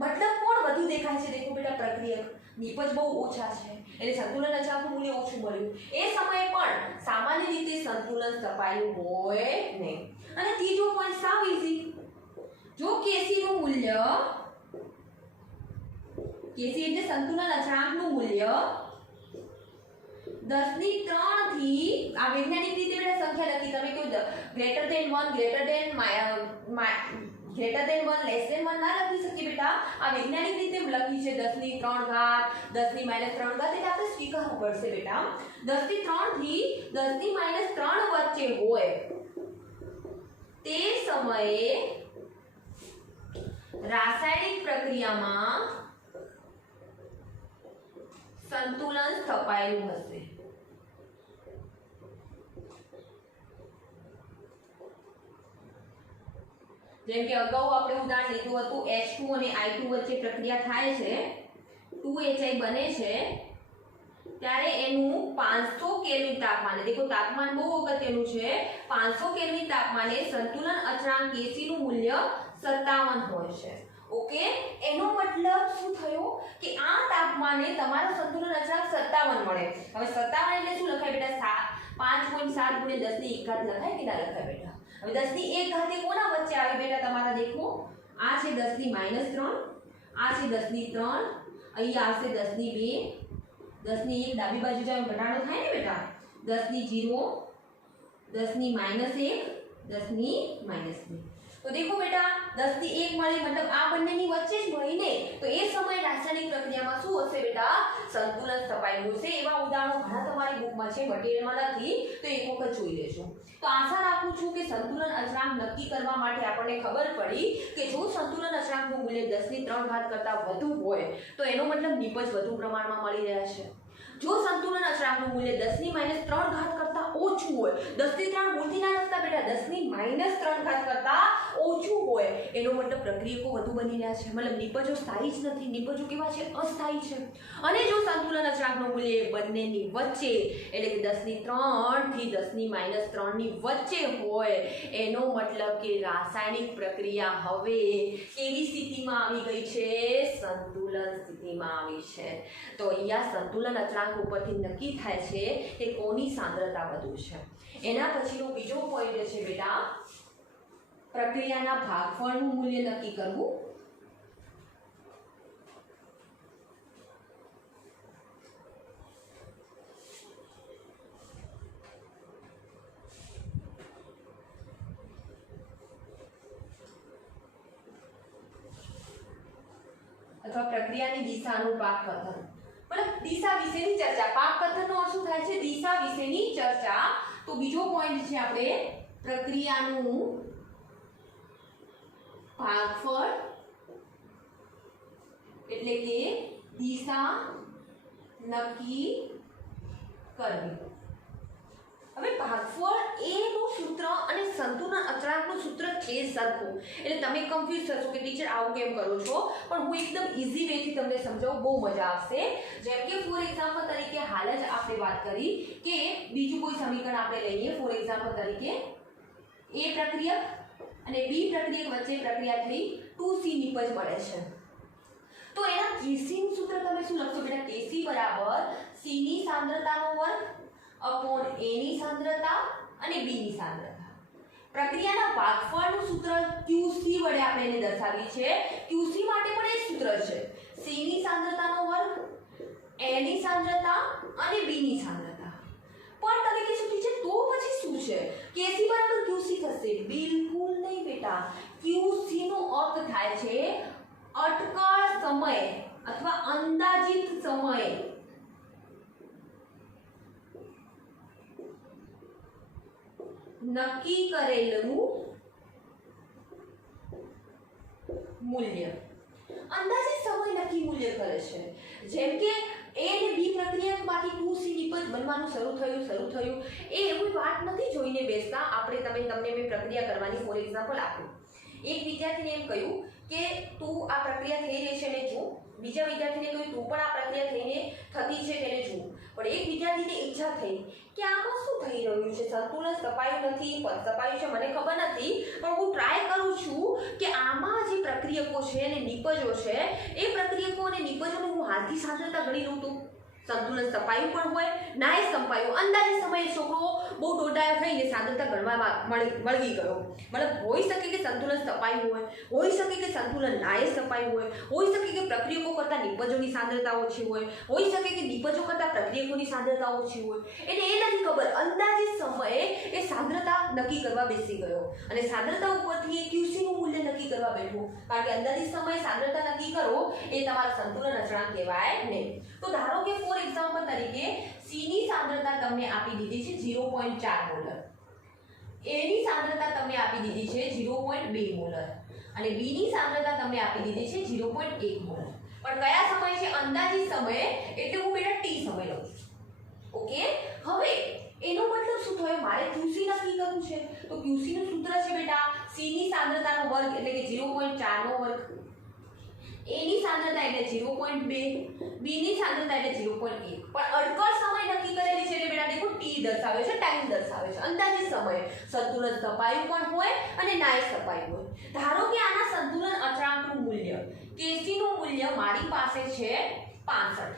મતલબ કોણ વધુ દેખાય છે દેખો બેટા પ્રક્રિયક નિપજ બહુ ઓછા છે એટલે સંતુલન અચળાંકનું મૂલ્ય ઓછું મળ્યું એ સમયે પણ સામાન્ય રીતે સંતુલન સ્થપાયેલું હોય નહીં અને ત્રીજો પોઈન્ટ સાવ ઈઝી જો Kc નું મૂલ્ય Kc એટલે સંતુલન અચળાંકનું મૂલ્ય 10⁻³ થી આ વૈજ્ઞાનિક રીતે બેટા સંખ્યા લખી તમે કેવું ગ્રેટર ધેન 1 ગ્રેટર ધેન 1 ના લખી શકીએ બેટા આ વૈજ્ઞાનિક રીતે લખી છે 10⁻³ 10⁻³ એટલે આપણે સ્વીકારવું પડશે બેટા 10⁻³ થી 10⁻³ વચ્ચે હોય તે સમયે રાસાયણિક પ્રક્રિયામાં સંતુલન સ્થપાયેલું હશે જેમ કે અગાઉ આપણે ઉદાહરણ લીધું હતું H2 અને I2 વચ્ચે પ્રક્રિયા થાય છે 2HI બને છે ત્યારે એનું 500 કેલ્વિન તાપમાને દેખો તાપમાન બહુ અગત્યનું છે 500 કેલ્વિન તાપમાને સંતુલન અચળાંક Kc નું મૂલ્ય 57 હોય છે ઓકે એનો મતલબ શું થયો કે આ તાપમાને તમારો સંતુલન અચળાંક 57 મળે હવે 57 એટલે શું લખાય બેટા 5.7 × 10⁻⁴ લખાય કે ના લખાય બેટા હવે 10⁻⁴ કોના વચ્ચે આવી બેટા તમારા દેખો આ છે 10⁻³ આ છે 10⁻³ અહીં આવશે 10⁻2 10⁻1 ડાબી બાજુ જાય ઘટાડો થાય ને બેટા 10⁻0 10⁻−1 10⁻−2 तो देखो बेटा 10⁻1 मळे मतलब आ બંનેની વચ્ચે જ મળી ને તો એ સમયે રાસાયણિક પ્રક્રિયામાં શું હશે બેટા સંતુલન સ્થપાયેલું છે એવા ઉદાહરણો ઘણા તમારી બુકમાં છે મટીરીયલમાં નથી તો એક વખત જોઈ લેજો તો આશા રાખું છું કે સંતુલન અચળાંક નક્કી કરવા માટે આપણને ખબર પડી કે જો સંતુલન અચળાંકનું મૂલ્ય 10⁻³ કરતાં વધુ હોય તો એનો મતલબ નિપજ વધુ પ્રમાણમાં મળી રહ્યા છે જો સંતુલન અચળાંકનું મૂલ્ય 10⁻³ કરતાં ઓછું હોય 10⁻³ ભૂલથી ના લખતા બેટા 10⁻³ કરતાં ઓછું હોય એનો મતલબ પ્રક્રિયકો વધુ બની રહ્યા છે મતલબ નિપજો સ્થાયી જ નથી નિપજો કેવા છે અસ્થાયી છે અને જો સંતુલન અચળાંકનું મૂલ્ય બંનેની વચ્ચે એટલે કે 10⁻³ થી 10⁻³ ની વચ્ચે હોય એનો મતલબ કે રાસાયણિક પ્રક્રિયા હવે કેવી સ્થિતિમાં આવી ગઈ છે સંતુલન સ્થિતિમાં આવી છે તો અહીંયા સંતુલન અચળાંક ઉપરથી નક્કી થાય છે કે કોની સાંદ્રતા વધુ છે એના પછીનો બીજો પોઈન્ટ છે બેટા પ્રક્રિયાના ભાગફળનું મૂલ્ય નક્કી કરવું અથવા પ્રક્રિયાની દિશાનું પાકકથન मतलब दिशा विशेની ચર્ચા પાકકથનનો અર્થ શું થાય છે દિશા વિશેની ચર્ચા તો બીજો પોઈન્ટ છે આપણે પ્રક્રિયાનું ભાગફળ એટલે કે દિશા નક્કી કરવી હવે ભાગફળ એ નું સૂત્ર અને સંતુલન અચળાંકનું સૂત્ર છે સરખું એટલે તમે કન્ફ્યુઝ થશો કે ટીચર આવું કેમ કરો છો પણ હું એકદમ ઈઝી વેથી તમને સમજાવું બહુ મજા આવશે જેમ કે ફોર એક્ઝામ્પલ તરીકે હાલ જ આપણે વાત કરી કે બીજું કોઈ સમીકરણ આપણે લઈએ ફોર એક્ઝામ્પલ તરીકે એ પ્રક્રિયક અને બી પ્રક્રિયક વચ્ચે પ્રક્રિયા થઈ 2C નિપજ મળે છે તો એના Kc નું સૂત્ર તમે શું લખશો બેટા Kc બરાબર C ની સાંદ્રતાનો વર્ગ अपॉन A ની સાંદ્રતા અને B ની સાંદ્રતા પ્રક્રિયાના ભાગફળનું સૂત્ર QC વડે આપણે એને દર્શાવી છે QC માટે પણ એ સૂત્ર છે C ની સાંદ્રતાનો વર્ગ A ની સાંદ્રતા અને B ની સાંદ્રતા પણ તમે કહેશો ટીચર તો પછી શું છે? કેસી બરાબર ક્યુસી થશે? બિલકુલ નહીં બેટા. ક્યુસી નો અર્થ થાય છે અટકળ સમય અથવા અંદાજિત સમય. નક્કી કરેલું મૂલ્ય. અંદાજિત સમય નક્કી મૂલ્ય કરે છે. જેમ કે એ અને બી પ્રક્રિયામાંથી 2C નિપજ બનવાનું શરૂ થયું એ એવી વાત નથી જોઈને બેસતા આપણે. તમને મેં પ્રક્રિયા કરવાની ફોર એક્ઝામ્પલ આપ્યું. એક વિદ્યાર્થીને એમ કહ્યું કે તું આ પ્રક્રિયા થઈ રહી છે ને જો. બીજા વિદ્યાર્થીને કહ્યું તું પણ આ પ્રક્રિયા થઈને થતી છે તેને જો. પણ એક વિદ્યાર્થીને ઈચ્છા થઈ કે આમાં શું થઈ રહ્યું છે, સંતુલન સ્થપાયું નથી, પદ સ્થપાયું છે મને ખબર નથી, પણ હું ટ્રાય કરું છું કે આમાં જે પ્રક્રિયકો છે અને નિપજો છે એ પ્રક્રિયકો અને નિપજોનું હું હાલથી સાંદ્રતા ગણી લઉં તો સંતુલન સ્થપાયું પણ હોય નાય સ્થપાયું. અંદાજિત સમયે છોકરો બહુ દોડાયો થઈને સાંદ્રતા ગણવામાં મળવી ગયો. મતલબ હોઈ શકે કે સંતુલન સ્થપાયું હોય, હોઈ શકે કે સંતુલન નાય સ્થપાયું હોય, હોઈ શકે કે પ્રક્રિયકો કરતાં નિપજોની સાંદ્રતા ઓછી હોય, હોઈ શકે કે નિપજો કરતાં પ્રક્રિયકોની સાંદ્રતા ઓછી હોય. એટલે એ નથી ખબર. અંદાજિત સમયે એ સાંદ્રતા નક્કી કરવા બેસી ગયો અને સાંદ્રતા ઉપરથી એ ક્યુસીનું મૂલ્ય નક્કી કરવા બેઠો. કારણ કે અંદાજિત સમયે સાંદ્રતા નક્કી કરો એ તમારા સંતુલન અચળાંક કહેવાય નહીં. તો ધારો કે ફોર એક્ઝામ્પલ તરીકે સી ની સાંદ્રતા તમને આપી દીધી છે 0.4 મોલર, એ ની સાંદ્રતા તમને આપી દીધી છે 0.2 મોલર અને બી ની સાંદ્રતા તમને આપી દીધી છે 0.1 મોલર. પણ કયા સમય છે? અંદાજિત સમયે. એટલે હું બેટા ટી સમય લઉં છું. ઓકે. હવે એનો મતલબ શું થયો? મારે QC નક્કી કરવું છે તો QC નું સૂત્ર છે બેટા સી ની સાંદ્રતાનો વર્ગ એટલે કે 0.4 નો વર્ગ, એ ની સાંદ્રતા એટલે 0.2, બી ની સાંદ્રતા એટલે 0.1. પણ અડકળ સમય નક્કી કરેલી છે એટલે બેટા દેખો ટી દર્શાવે છે, ટાઈમ દર્શાવે છે. અંદાજિત સમયે સંતુલન સ્થપાયું પણ હોય અને નાય સ્થપાયું હોય. ધારો કે આના સંતુલન અચળાંકનું મૂલ્ય કેસી નું મૂલ્ય મારી પાસે છે 65.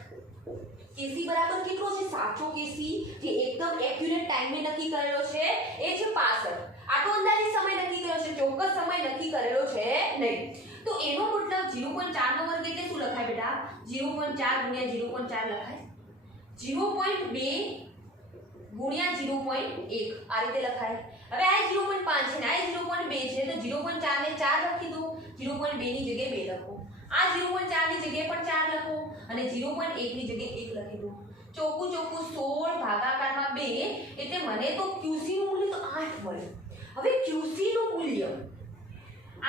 કેસી બરાબર કેટલો છે? સાચો કેસી જે એકદમ એક્યુરેટ ટાઈમે નક્કી કરેલો છે એ છે 65. આટલો અંદાજિત સમય નક્કી કર્યો છે, ચોક્કસ સમય નક્કી કરેલો છે નહીં. તો એનો મતલબ 0.4 નો વર્ગ એટલે શું લખાય બેટા? 0.4 ગુણ્યા 0.4 લખાય. 0.2 ગુણ્યા 0.1 આ રીતે લખાય. હવે આ 0.5 છે ને આ 0.2 છે તો 0.4 ને 4 લખી દો, 0.2 ની જગ્યાએ 2 લખો. આ 0.4 ની જગ્યાએ પણ 4 લખો અને 0.1 ની જગ્યાએ 1 લખી દો. ચોખ્ખું 16 ભાગાકારમાં 2 એટલે મને તો QC નું મૂલ્ય તો 8 મળ્યું. હવે QC નું મૂલ્ય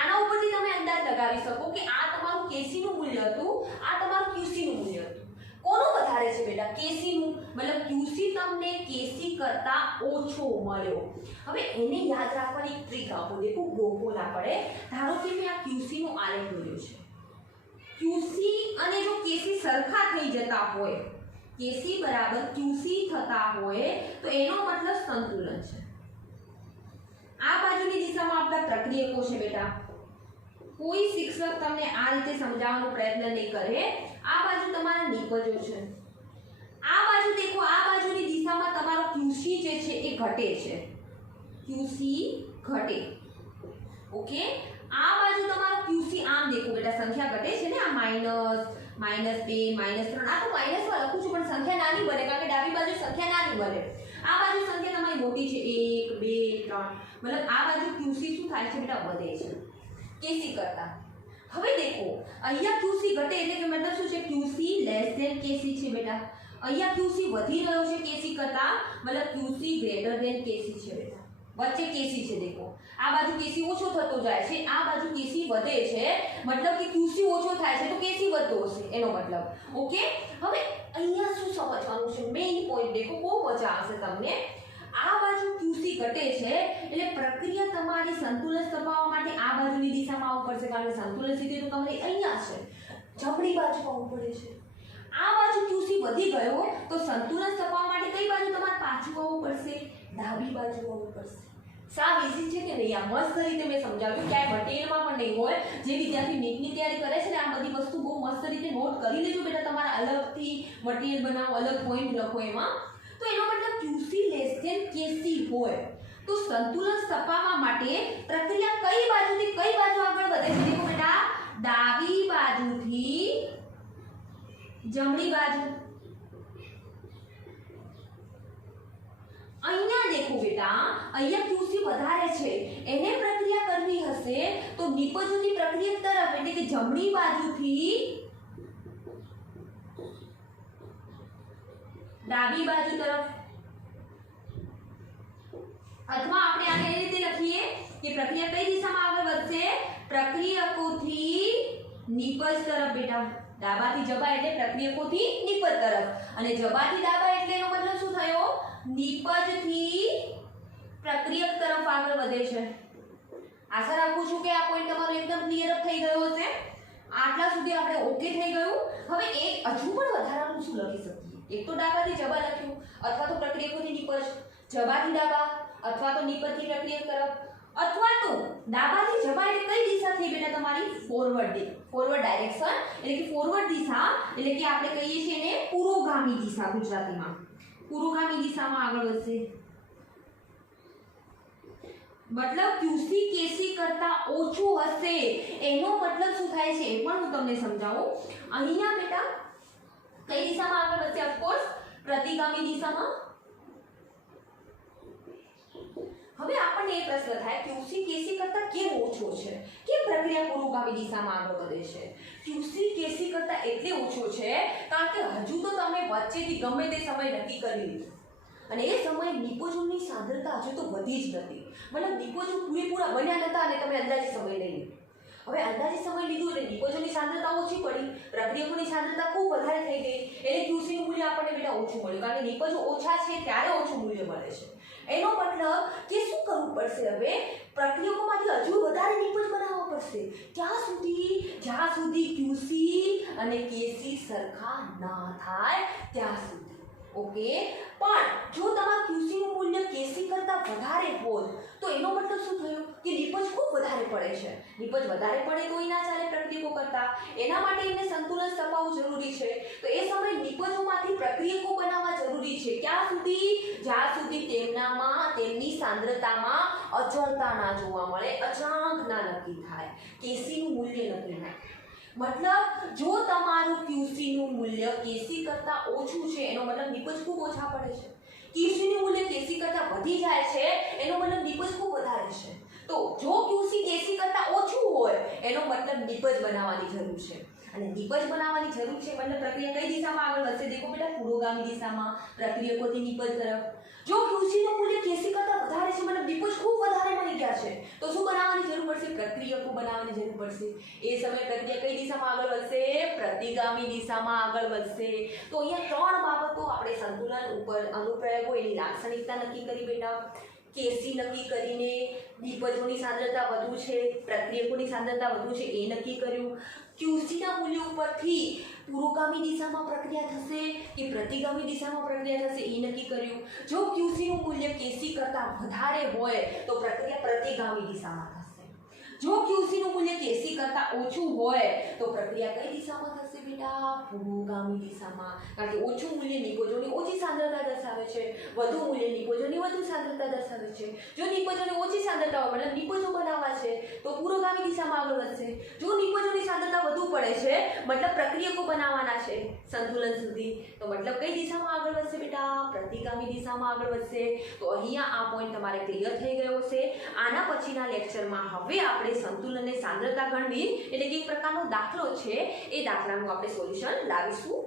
આના ઉપરથી તમે અંદાજ લગાવી શકો કે આ તમારું KC નું મૂલ્ય હતું, આ તમારું QC નું મૂલ્ય હતું. કોનું વધારે છે બેટા? KC નું. મતલબ QC તમને KC કરતા ઓછો મળ્યો. હવે એને યાદ રાખવાની ટ્રીક આપો. દેખો ગોખો ના પડે. ધારો કે મેં આ QC નો આલેખ દોર્યો છે. QC અને જો KC સરખા થઈ જતા હોય, KC બરાબર QC થતા હોય તો એનો મતલબ સંતુલન છે. આ બાજુની દિશામાં આપણા પ્રક્રિયકો છે બેટા. કોઈ શિક્ષક તમને આ રીતે સમજાવવાનો પ્રયત્ન નહીં કરે. આ બાજુ તમારા નિપજો છે. આ બાજુ દેખો, આ બાજુની દિશામાં તમારો QC જે છે એ ઘટે છે. QC ઘટે. ઓકે. આ બાજુ તમારો QC આમ દેખો બેટા સંખ્યા ઘટે છે ને, આ -2 -3. આ તો માઈનસ માં લખું છું પણ સંખ્યા નાની બને કારણ કે ડાબી બાજુ સંખ્યા નાની બને. આ બાજુ સંખ્યા તમારી મોટી છે 1 2 3. મતલબ આ બાજુ QC શું થાય છે બેટા? વધે છે KC કરતા. હવે દેખો અહીંયા QC ઘટે એટલે કે મતલબ શું છે? QC લેસ ધેન KC છે બેટા. અહીંયા QC વધી રહ્યો છે KC કરતા, મતલબ QC ગ્રેટર ધેન KC છે બેટા. વચ્ચે KC છે દેખો. આ બાજુ KC ઓછો થતો જાય છે, આ બાજુ KC વધે છે, મતલબ કે QC ઓછો થાય છે તો KC વધતો હશે એનો મતલબ. ઓકે. હવે અહીંયા શું સમજવાનું છે? મેઇન પોઈન્ટ દેખો, બહુ મજા આવશે તમને. આ બાજુ QC ઘટે છે એટલે પ્રક્રિયા તમારી સંતુલન સ્થપાવવા માટે આ બાજુની દિશામાં આવવું પડશે કારણ કે સંતુલન સ્થિતિ તો તમારી અહીંયા છે, જમણી બાજુ આવવું પડે છે. આ બાજુ QC વધી ગયો તો સંતુલન સ્થપાવવા માટે કઈ બાજુ તમારે પાછું આવવું પડશે? ડાબી બાજુ આવવું પડશે. સાવ ઈઝી છે કે નહીં? આ મસ્ત રીતે મેં સમજાવ્યું. ક્યાંય મટીરિયલમાં પણ નહીં હોય. જે વિદ્યાર્થી નીટની તૈયારી કરે છે ને આ બધી વસ્તુ બહુ મસ્ત રીતે નોટ કરી લેજો બેટા. તમારા અલગથી મટીરિયલ બનાવો, અલગ પોઈન્ટ લખો એમાં. તો એનો મતલબ QC લેસ ધેન KC હોય તો સંતુલન સ્થપાવવા માટે પ્રક્રિયા કઈ બાજુથી કઈ બાજુ આગળ વધે છે? દેખો બેટા, ડાબી બાજુથી જમણી બાજુ. અહીંયા દેખો બેટા, અહીંયા QC વધારે છે, એને પ્રક્રિયા કરવી હશે તો નિપજોની પ્રક્રિયક તરફ એટલે કે જમણી બાજુથી ડાબી બાજુ તરફ, અથવા આપણે આને એ રીતે લખીએ કે પ્રક્રિયા કઈ દિશામાં આગળ વધશે? પ્રક્રિયકોથી નિપજ તરફ બેટા. ડાબાથી જબા એટલે પ્રક્રિયકોથી નિપજ તરફ, અને જબાથી ડાબા એટલે એનો મતલબ શું થયો? નિપજથી પ્રક્રિયક તરફ આગળ વધે છે. આશા રાખું છું કે આ પોઈન્ટ તમારો એકદમ ક્લિયર થઈ ગયો હશે. આટલા સુધી આપણે ઓકે થઈ ગયું. હવે એક હજુ પણ વધારાનું શું લખી શકીએ? એક તો ડાબાથી જબા લખ્યું, અથવા તો પ્રક્રિયકોથી નિપજ, જબાથી ડાબા, અથવા તો નિપજથી પ્રક્રિયક તરફ, અથવા તો ડાબાથી જબા એટલે કઈ દિશા થઈ બેટા તમારી? ફોરવર્ડ ડાયરેક્શન એટલે કે ફોરવર્ડ દિશા એટલે કે આપણે કહીએ છીએ એને પુરોગામી દિશા ગુજરાતીમાં. પુરોગામી દિશામાં આગળ વધશે. મતલબ QC KC કરતા ઓછું હશે એનો મતલબ શું થાય છે એ પણ હું તમને સમજાવું. અહીંયા બેટા કઈ દિશામાં આગળ વધશે? ઓફકોર્સ પ્રતિગામી દિશામાં. હવે આપણને એ પ્રશ્ન થાય QC KC કરતા કેમ ઓછો છે? કેમ પ્રક્રિયા પુરોગામી દિશામાં આગળ વધે છે? QC KC કરતા એટલે ઓછો છે કારણ કે હજુ તો તમે વચ્ચેથી ગમે તે સમય નક્કી કરી લીધો, અને એ સમયે નિપજોની સાંદ્રતા હજુ તો વધી જ નથી. મતલબ નિપજો પૂરેપૂરા બન્યા નતા અને તમે અંદાજિત સમય લઈ લીધો. હવે અંદાજિત સમય લીધું એટલે નિપજોની સાંદ્રતા ઓછી પડી, પ્રક્રિયકોની સાંદ્રતા ખૂબ વધારે થઈ ગઈ, એટલે QC નું મૂલ્ય આપણને બેટા ઓછું મળ્યું. કારણ કે નિપજો ઓછા છે ત્યારે ઓછું મૂલ્ય મળે છે. એનો મતલબ કે શું કરવું પડશે? હવે પ્રક્રિયકોમાંથી હજુ વધારે નિપજ બનાવવા પડશે. જ્યાં સુધી QC અને KC સરખા ના થાય ત્યાં સુધી. ઓકે, પણ જો તમારું QC નું મૂલ્ય KC કરતા વધારે હોત તો એનો મતલબ શું થયો? કે નિપજ ખૂબ વધારે પડે છે. નિપજ વધારે પડે તોય ના ચાલે પ્રક્રિયકો કરતા. એના માટે એને સંતુલન સ્થપાવવું જરૂરી છે. તો એ સમયે નિપજોમાંથી પ્રક્રિયકો બનાવવા જરૂરી છે. ક્યાં સુધી? જ્યાં સુધી તેમની સાંદ્રતામાં અચળતા ના જોવા મળે, અચાંક ના નક્કી થાય, KC નું મૂલ્ય નક્કી થાય. મતલબ જો તમારું QC નું મૂલ્ય KC કરતા ઓછું છે એનો મતલબ નિપજ ખૂબ ઓછા પડે છે. QC નું મૂલ્ય KC કરતા વધી જાય છે એનો મતલબ નિપજ ખૂબ વધારે છે. તો જો QC KC કરતા ઓછું હોય એનો મતલબ નિપજ બનાવવાની જરૂર છે, અને નિપજ બનાવવાની જરૂર છે મતલબ પ્રક્રિયા કઈ દિશામાં આગળ વધશે? દેખો બેટા, પુરોગામી દિશામાં, પ્રક્રિયકોથી નિપજ તરફ. જો QC નું મૂલ્ય KC કરતા વધારે છે મતલબ નિપજ ખૂબ વધારે બની ગયા છે, તો શું બનાવવાની જરૂર પડશે? પ્રક્રિયકો બનાવવાની જરૂર પડશે. એ સમયે પ્રક્રિયા કઈ દિશામાં આગળ વધશે? પ્રતિગામી દિશામાં આગળ વધશે. તો અહીંયા ત્રણ બાબતો આપણે સંતુલન ઉપર અનુપ્રયોગો એની લાક્ષણિકતા નક્કી કરી બેટા. KC નક્કી કરીને નિપજોની સાંદ્રતા વધુ છે, પ્રક્રિયકોની સાંદ્રતા વધુ છે એ નક્કી કર્યું. QC ના મૂલ્ય ઉપરથી પુરોગામી દિશામાં પ્રક્રિયા થશે કે પ્રતિગામી દિશામાં પ્રક્રિયા થશે એ નક્કી કર્યું. જો QC નું મૂલ્ય KC કરતા વધારે હોય તો પ્રક્રિયા પ્રતિગામી દિશામાં થશે. જો QC નું મૂલ્ય KC કરતા ઓછું હોય તો પ્રક્રિયા કઈ દિશામાં થશે બેટા? પુરોગામી દિશામાં. કારણ કે ઓછું મૂલ્ય નિપજોની ઓછી સાંદ્રતા દર્શાવે છે, વધુ મૂલ્ય નિપજોની વધુ સાંદ્રતા દર્શાવે છે. જો નિપજોની ઓછી સાંદ્રતા હોય મતલબ નિપજો બનાવવા છે તો પુરોગામી દિશામાં આગળ વધશે. જો નિપજોની સાંદ્રતા વધુ પડે છે મતલબ પ્રક્રિયકો બનાવવાના છે સંતુલન સુધી, તો મતલબ કઈ દિશામાં આગળ વધશે બેટા? પ્રતિગામી દિશામાં આગળ વધશે. તો અહીંયા આ પોઈન્ટ તમારે ક્લિયર થઈ ગયો છે. આના પછીના લેક્ચરમાં હવે આપણે સંતુલનને સાંદ્રતા ગણવી એટલે કે એક પ્રકારનો દાખલો છે, એ દાખલાનું આપણે સોલ્યુશન લાવીશું.